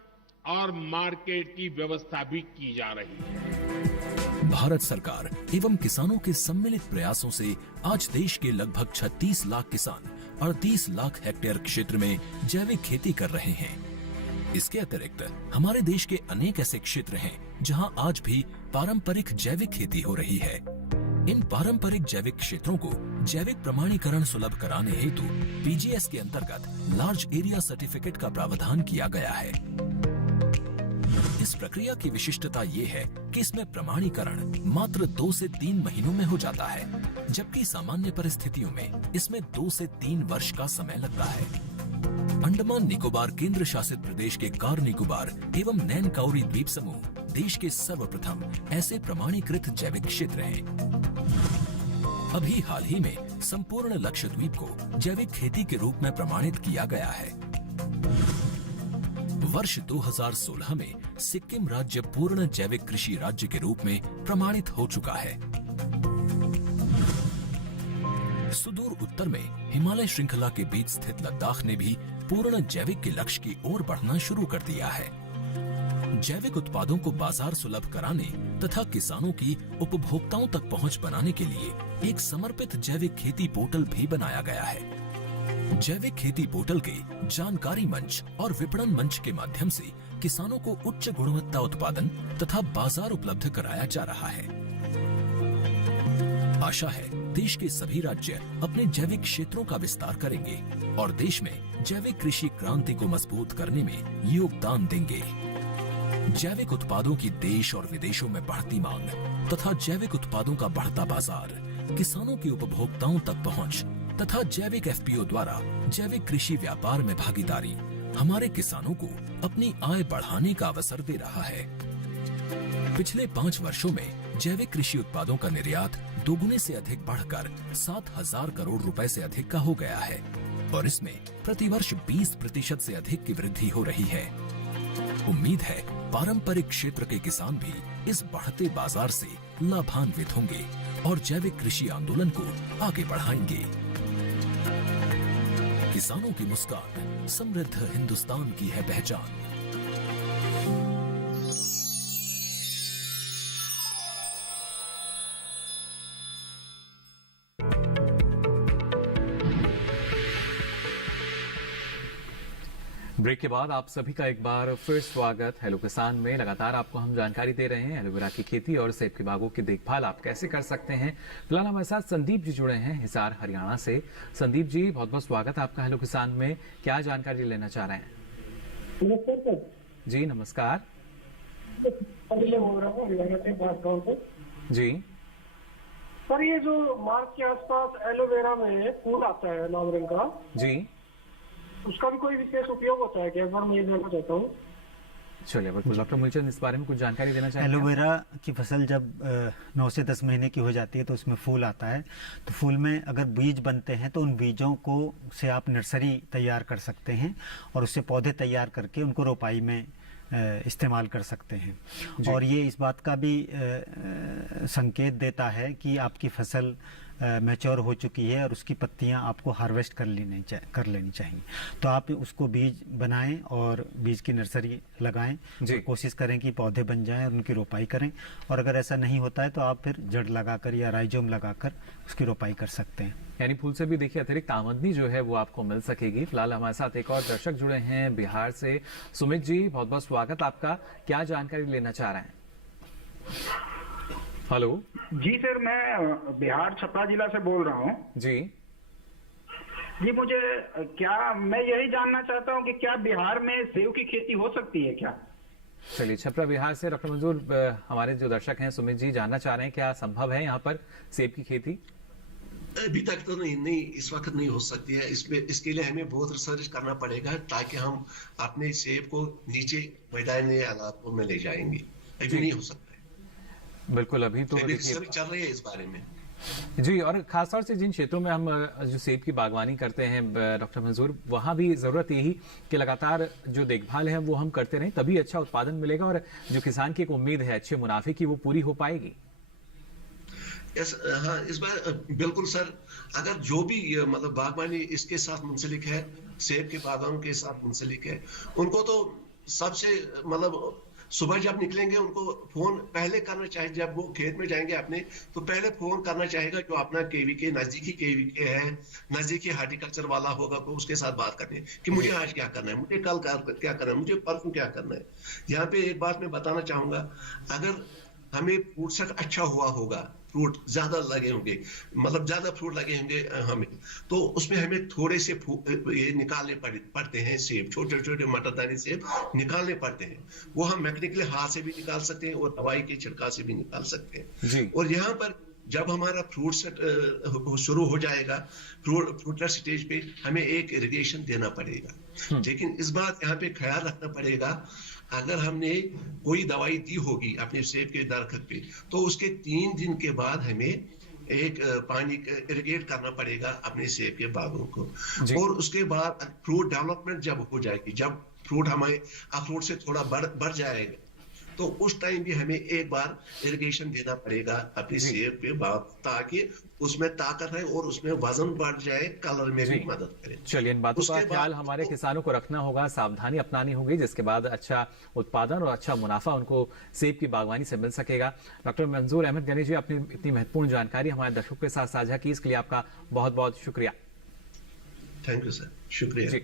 और मार्केट की व्यवस्था भी की जा रही है। भारत सरकार एवं किसानों के सम्मिलित प्रयासों से आज देश के लगभग 36 लाख किसान 38 लाख हेक्टेयर क्षेत्र में जैविक खेती कर रहे हैं। इसके अतिरिक्त हमारे देश के अनेक ऐसे क्षेत्र हैं जहां आज भी पारंपरिक जैविक खेती हो रही है। इन पारंपरिक जैविक क्षेत्रों को जैविक प्रमाणीकरण सुलभ कराने हेतु पीजीएस के अंतर्गत लार्ज एरिया सर्टिफिकेट का प्रावधान किया गया है। इस प्रक्रिया की विशिष्टता ये है कि इसमें प्रमाणीकरण मात्र 2 से 3 महीनों में हो जाता है, जबकि सामान्य परिस्थितियों में इसमें 2 से 3 वर्ष का समय लगता है। अंडमान निकोबार केंद्र शासित प्रदेश के कार निकोबार एवं नैन काउरी द्वीप समूह देश के सर्वप्रथम ऐसे प्रमाणीकृत जैविक क्षेत्र हैं। अभी हाल ही में संपूर्ण लक्षद्वीप को जैविक खेती के रूप में प्रमाणित किया गया है। वर्ष 2016 में सिक्किम राज्य पूर्ण जैविक कृषि राज्य के रूप में प्रमाणित हो चुका है। सुदूर उत्तर में हिमालय श्रृंखला के बीच स्थित लद्दाख ने भी पूर्ण जैविक के लक्ष्य की ओर बढ़ना शुरू कर दिया है। जैविक उत्पादों को बाजार सुलभ कराने तथा किसानों की उपभोक्ताओं तक पहुंच बनाने के लिए एक समर्पित जैविक खेती पोर्टल भी बनाया गया है। जैविक खेती पोर्टल के जानकारी मंच और विपणन मंच के माध्यम से किसानों को उच्च गुणवत्ता उत्पादन तथा बाजार उपलब्ध कराया जा रहा है। आशा है देश के सभी राज्य अपने जैविक क्षेत्रों का विस्तार करेंगे और देश में जैविक कृषि क्रांति को मजबूत करने में योगदान देंगे। जैविक उत्पादों की देश और विदेशों में बढ़ती मांग तथा जैविक उत्पादों का बढ़ता बाजार, किसानों की उपभोक्ताओं तक पहुंच तथा जैविक एफपीओ द्वारा जैविक कृषि व्यापार में भागीदारी हमारे किसानों को अपनी आय बढ़ाने का अवसर दे रहा है। पिछले 5 वर्षों में जैविक कृषि उत्पादों का निर्यात दोगुने से अधिक बढ़कर 7,000 करोड़ रुपए से अधिक का हो गया है और इसमें प्रतिवर्ष 20% से अधिक की वृद्धि हो रही है। उम्मीद है पारंपरिक क्षेत्र के किसान भी इस बढ़ते बाजार से लाभान्वित होंगे और जैविक कृषि आंदोलन को आगे बढ़ाएंगे। किसानों की मुस्कान समृद्ध हिंदुस्तान की है पहचान। ब्रेक के बाद आप सभी का एक बार फिर स्वागत। हेलो किसान में लगातार आपको हम जानकारी दे रहे हैं एलोवेरा की खेती और सेब के बागों की देखभाल आप कैसे कर सकते हैं। फिलहाल हमारे साथ संदीप जी जुड़े हैं हिसार हरियाणा से। संदीप जी बहुत बहुत स्वागत आपका हेलो किसान में। क्या जानकारी लेना चाह रहे हैं? जी नमस्कार जी सर। ये जो मार्च के आसपास एलोवेरा में फूल आता है लाल रंग का जी, उसका भी कोई विशेष उपयोग होता है क्या? मैं ये जानना चाहता हूँ। चलिए बिल्कुल डॉक्टर मूलचंद इस बारे में कुछ जानकारी देना चाहेंगे? एलोवेरा की फसल जब 9 से 10 महीने की हो जाती है तो उसमें फूल आता है। तो फूल में अगर बीज बनते हैं तो उन बीजों को से आप नर्सरी तैयार कर सकते हैं और उससे पौधे तैयार करके उनको रोपाई में इस्तेमाल कर सकते हैं। और ये इस बात का भी संकेत देता है कि आपकी फसल मैच्योर हो चुकी है और उसकी पत्तियां आपको हार्वेस्ट कर लेनी चाहिए। तो आप उसको बीज बनाएं और बीज की नर्सरी लगाएं। तो कोशिश करें कि पौधे बन जाएं और उनकी रोपाई करें। और अगर ऐसा नहीं होता है तो आप फिर जड़ लगाकर या राइजोम लगाकर उसकी रोपाई कर सकते हैं। यानी फूल से भी देखिए अतिरिक्त आमदनी जो है वो आपको मिल सकेगी। फिलहाल हमारे साथ एक और दर्शक जुड़े हैं बिहार से। सुमित जी बहुत बहुत स्वागत आपका। क्या जानकारी लेना चाह रहे हैं? हेलो जी सर, मैं बिहार छपरा जिला से बोल रहा हूँ जी। जी मुझे मैं यही जानना चाहता हूँ कि क्या बिहार में सेब की खेती हो सकती है क्या? चलिए छपरा बिहार से डॉक्टर मंजूर हमारे जो दर्शक हैं सुमित जी जानना चाह रहे हैं क्या संभव है यहाँ पर सेब की खेती? अभी तक तो नहीं इस वक्त नहीं हो सकती है। इसके लिए हमें बहुत रिसर्च करना पड़ेगा ताकि हम अपने सेब को नीचे मैदानी इलाकों में ले जाएंगे। अभी नहीं हो सकता। बिल्कुल अभी तो चल रही है इस बारे में जी। और खासतौर से जिन क्षेत्रों में हम जो सेब की बागवानी करते हैं डॉक्टर मंजूर, वहां भी जरूरत यही कि लगातार जो देखभाल है वो हम करते रहें, तभी अच्छा उत्पादन मिलेगा और जो किसान की एक उम्मीद है अच्छे मुनाफे की वो पूरी हो पाएगी। हाँ इस बार बिल्कुल सर। अगर जो भी मतलब बागवानी इसके साथ मुंसलिक है, सेब के बागानों के साथ मुंसलिक है, उनको तो सबसे मतलब सुबह जब निकलेंगे उनको फोन पहले करना चाहिए। जब वो खेत में जाएंगे अपने तो पहले फोन करना चाहेगा जो अपना केवीके नजदीकी केवीके है, नजदीकी हार्टिकल्चर वाला होगा तो उसके साथ बात करनी है कि मुझे आज क्या करना है, मुझे कल क्या करना है, मुझे परसों क्या करना है। यहाँ पे एक बात मैं बताना चाहूंगा, अगर हमें फूड सेट अच्छा हुआ होगा, फ्रूट ज्यादा लगे होंगे, मतलब ज्यादा फ्रूट लगे होंगे हमें, तो उसमें हमें थोड़े से ये निकालने पड़ते हैं सेब, छोटे छोटे मटरदानी सेब निकालने पड़ते हैं। वो हम मैकेनिकली हाथ से भी निकाल सकते हैं और दवाई के छिड़काव से भी निकाल सकते हैं जी। और यहाँ पर जब हमारा फ्रूट शुरू हो जाएगा, फ्रूटर स्टेज पे हमें एक इरिगेशन देना पड़ेगा। लेकिन इस बात यहाँ पे ख्याल रखना पड़ेगा, अगर हमने कोई दवाई दी होगी अपने सेब के दरख्त पे, तो उसके 3 दिन के बाद हमें एक पानी इरिगेट करना पड़ेगा अपने सेब के बागों को। और उसके बाद फ्रूट डेवलपमेंट जब हो जाएगी, जब फ्रूट हमारे फ्रूट से थोड़ा बढ़ जाएगा, तो उस टाइम भी हमें एक बार इरिगेशन देना पड़ेगा अपने सेब पे, ताकि उसमें ताकत है और उसमें वजन बढ़ जाए, कलर में भी मदद करे। चलिए, इन बातों का ख्याल हमारे किसानों को रखना होगा, सावधानी अपनानी होगी, जिसके बाद अच्छा उत्पादन और अच्छा मुनाफा उनको सेब की बागवानी से मिल सकेगा। डॉक्टर मंजूर अहमद गनी जी, आपने इतनी महत्वपूर्ण जानकारी हमारे दर्शकों के साथ साझा की, इसके लिए आपका बहुत बहुत शुक्रिया। थैंक यू सर, शुक्रिया जी।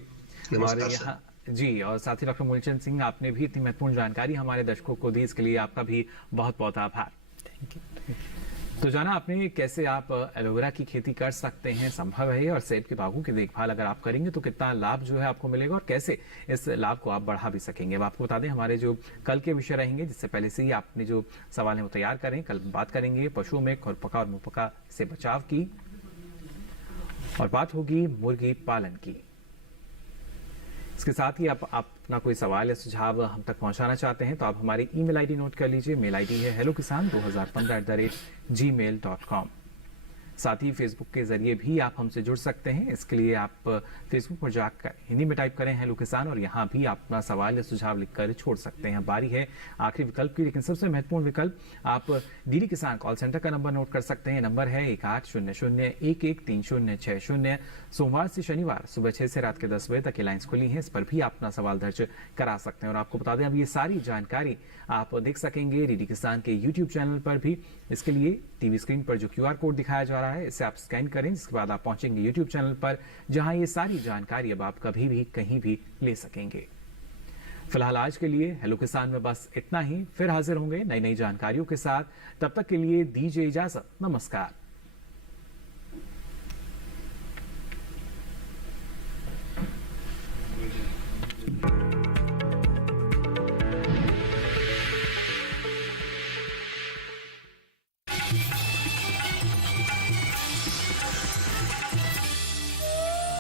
नमस्कार सर। जी, और साथ ही डॉक्टर मूलचंद सिंह, आपने भी इतनी महत्वपूर्ण जानकारी हमारे दर्शकों को दी, इसके लिए आपका भी बहुत बहुत आभार। Thank you. तो जाना आपने कैसे आप एलोवेरा की खेती कर सकते हैं, संभव है, और सेब के बागों की देखभाल अगर आप करेंगे तो कितना लाभ जो है आपको मिलेगा और कैसे इस लाभ को आप बढ़ा भी सकेंगे। अब आपको बता दें, हमारे जो कल के विषय रहेंगे, जिससे पहले से ही आपने जो सवाल है वो तैयार करें। कल बात करेंगे पशुओं में खुरपका और मुहपका से बचाव की, और बात होगी मुर्गी पालन की। इसके साथ ही आप अपना कोई सवाल या सुझाव हम तक पहुंचाना चाहते हैं तो आप हमारी ईमेल आईडी नोट कर लीजिए। मेल आईडी है hellokisan2015@gmail.com। साथ ही फेसबुक के जरिए भी आप हमसे जुड़ सकते हैं। इसके लिए आप फेसबुक पर जाकर हिंदी में टाइप करें हेलो किसान, और यहाँ भी आप अपना सवाल या सुझाव लिखकर छोड़ सकते हैं। बारी है आखिरी विकल्प की, लेकिन सबसे महत्वपूर्ण विकल्प, आप डीडी किसान कॉल सेंटर का नंबर नोट कर सकते हैं। नंबर है 1800113060। सोमवार से शनिवार सुबह 6 से रात के 10 बजे तक ये लाइन्स खुली हैं, इस पर भी आप अपना सवाल दर्ज करा सकते हैं। और आपको बता दें, अब ये सारी जानकारी आप देख सकेंगे डीडी किसान के यूट्यूब चैनल पर भी। इसके लिए टीवी स्क्रीन पर जो QR कोड दिखाया जा रहा है, इसे आप स्कैन करें, जिसके बाद आप पहुंचेंगे यूट्यूब चैनल पर, जहां ये सारी जानकारी अब आप कभी भी कहीं भी ले सकेंगे। फिलहाल आज के लिए हेलो किसान में बस इतना ही। फिर हाजिर होंगे नई नई जानकारियों के साथ। तब तक के लिए दीजिए इजाजत। नमस्कार।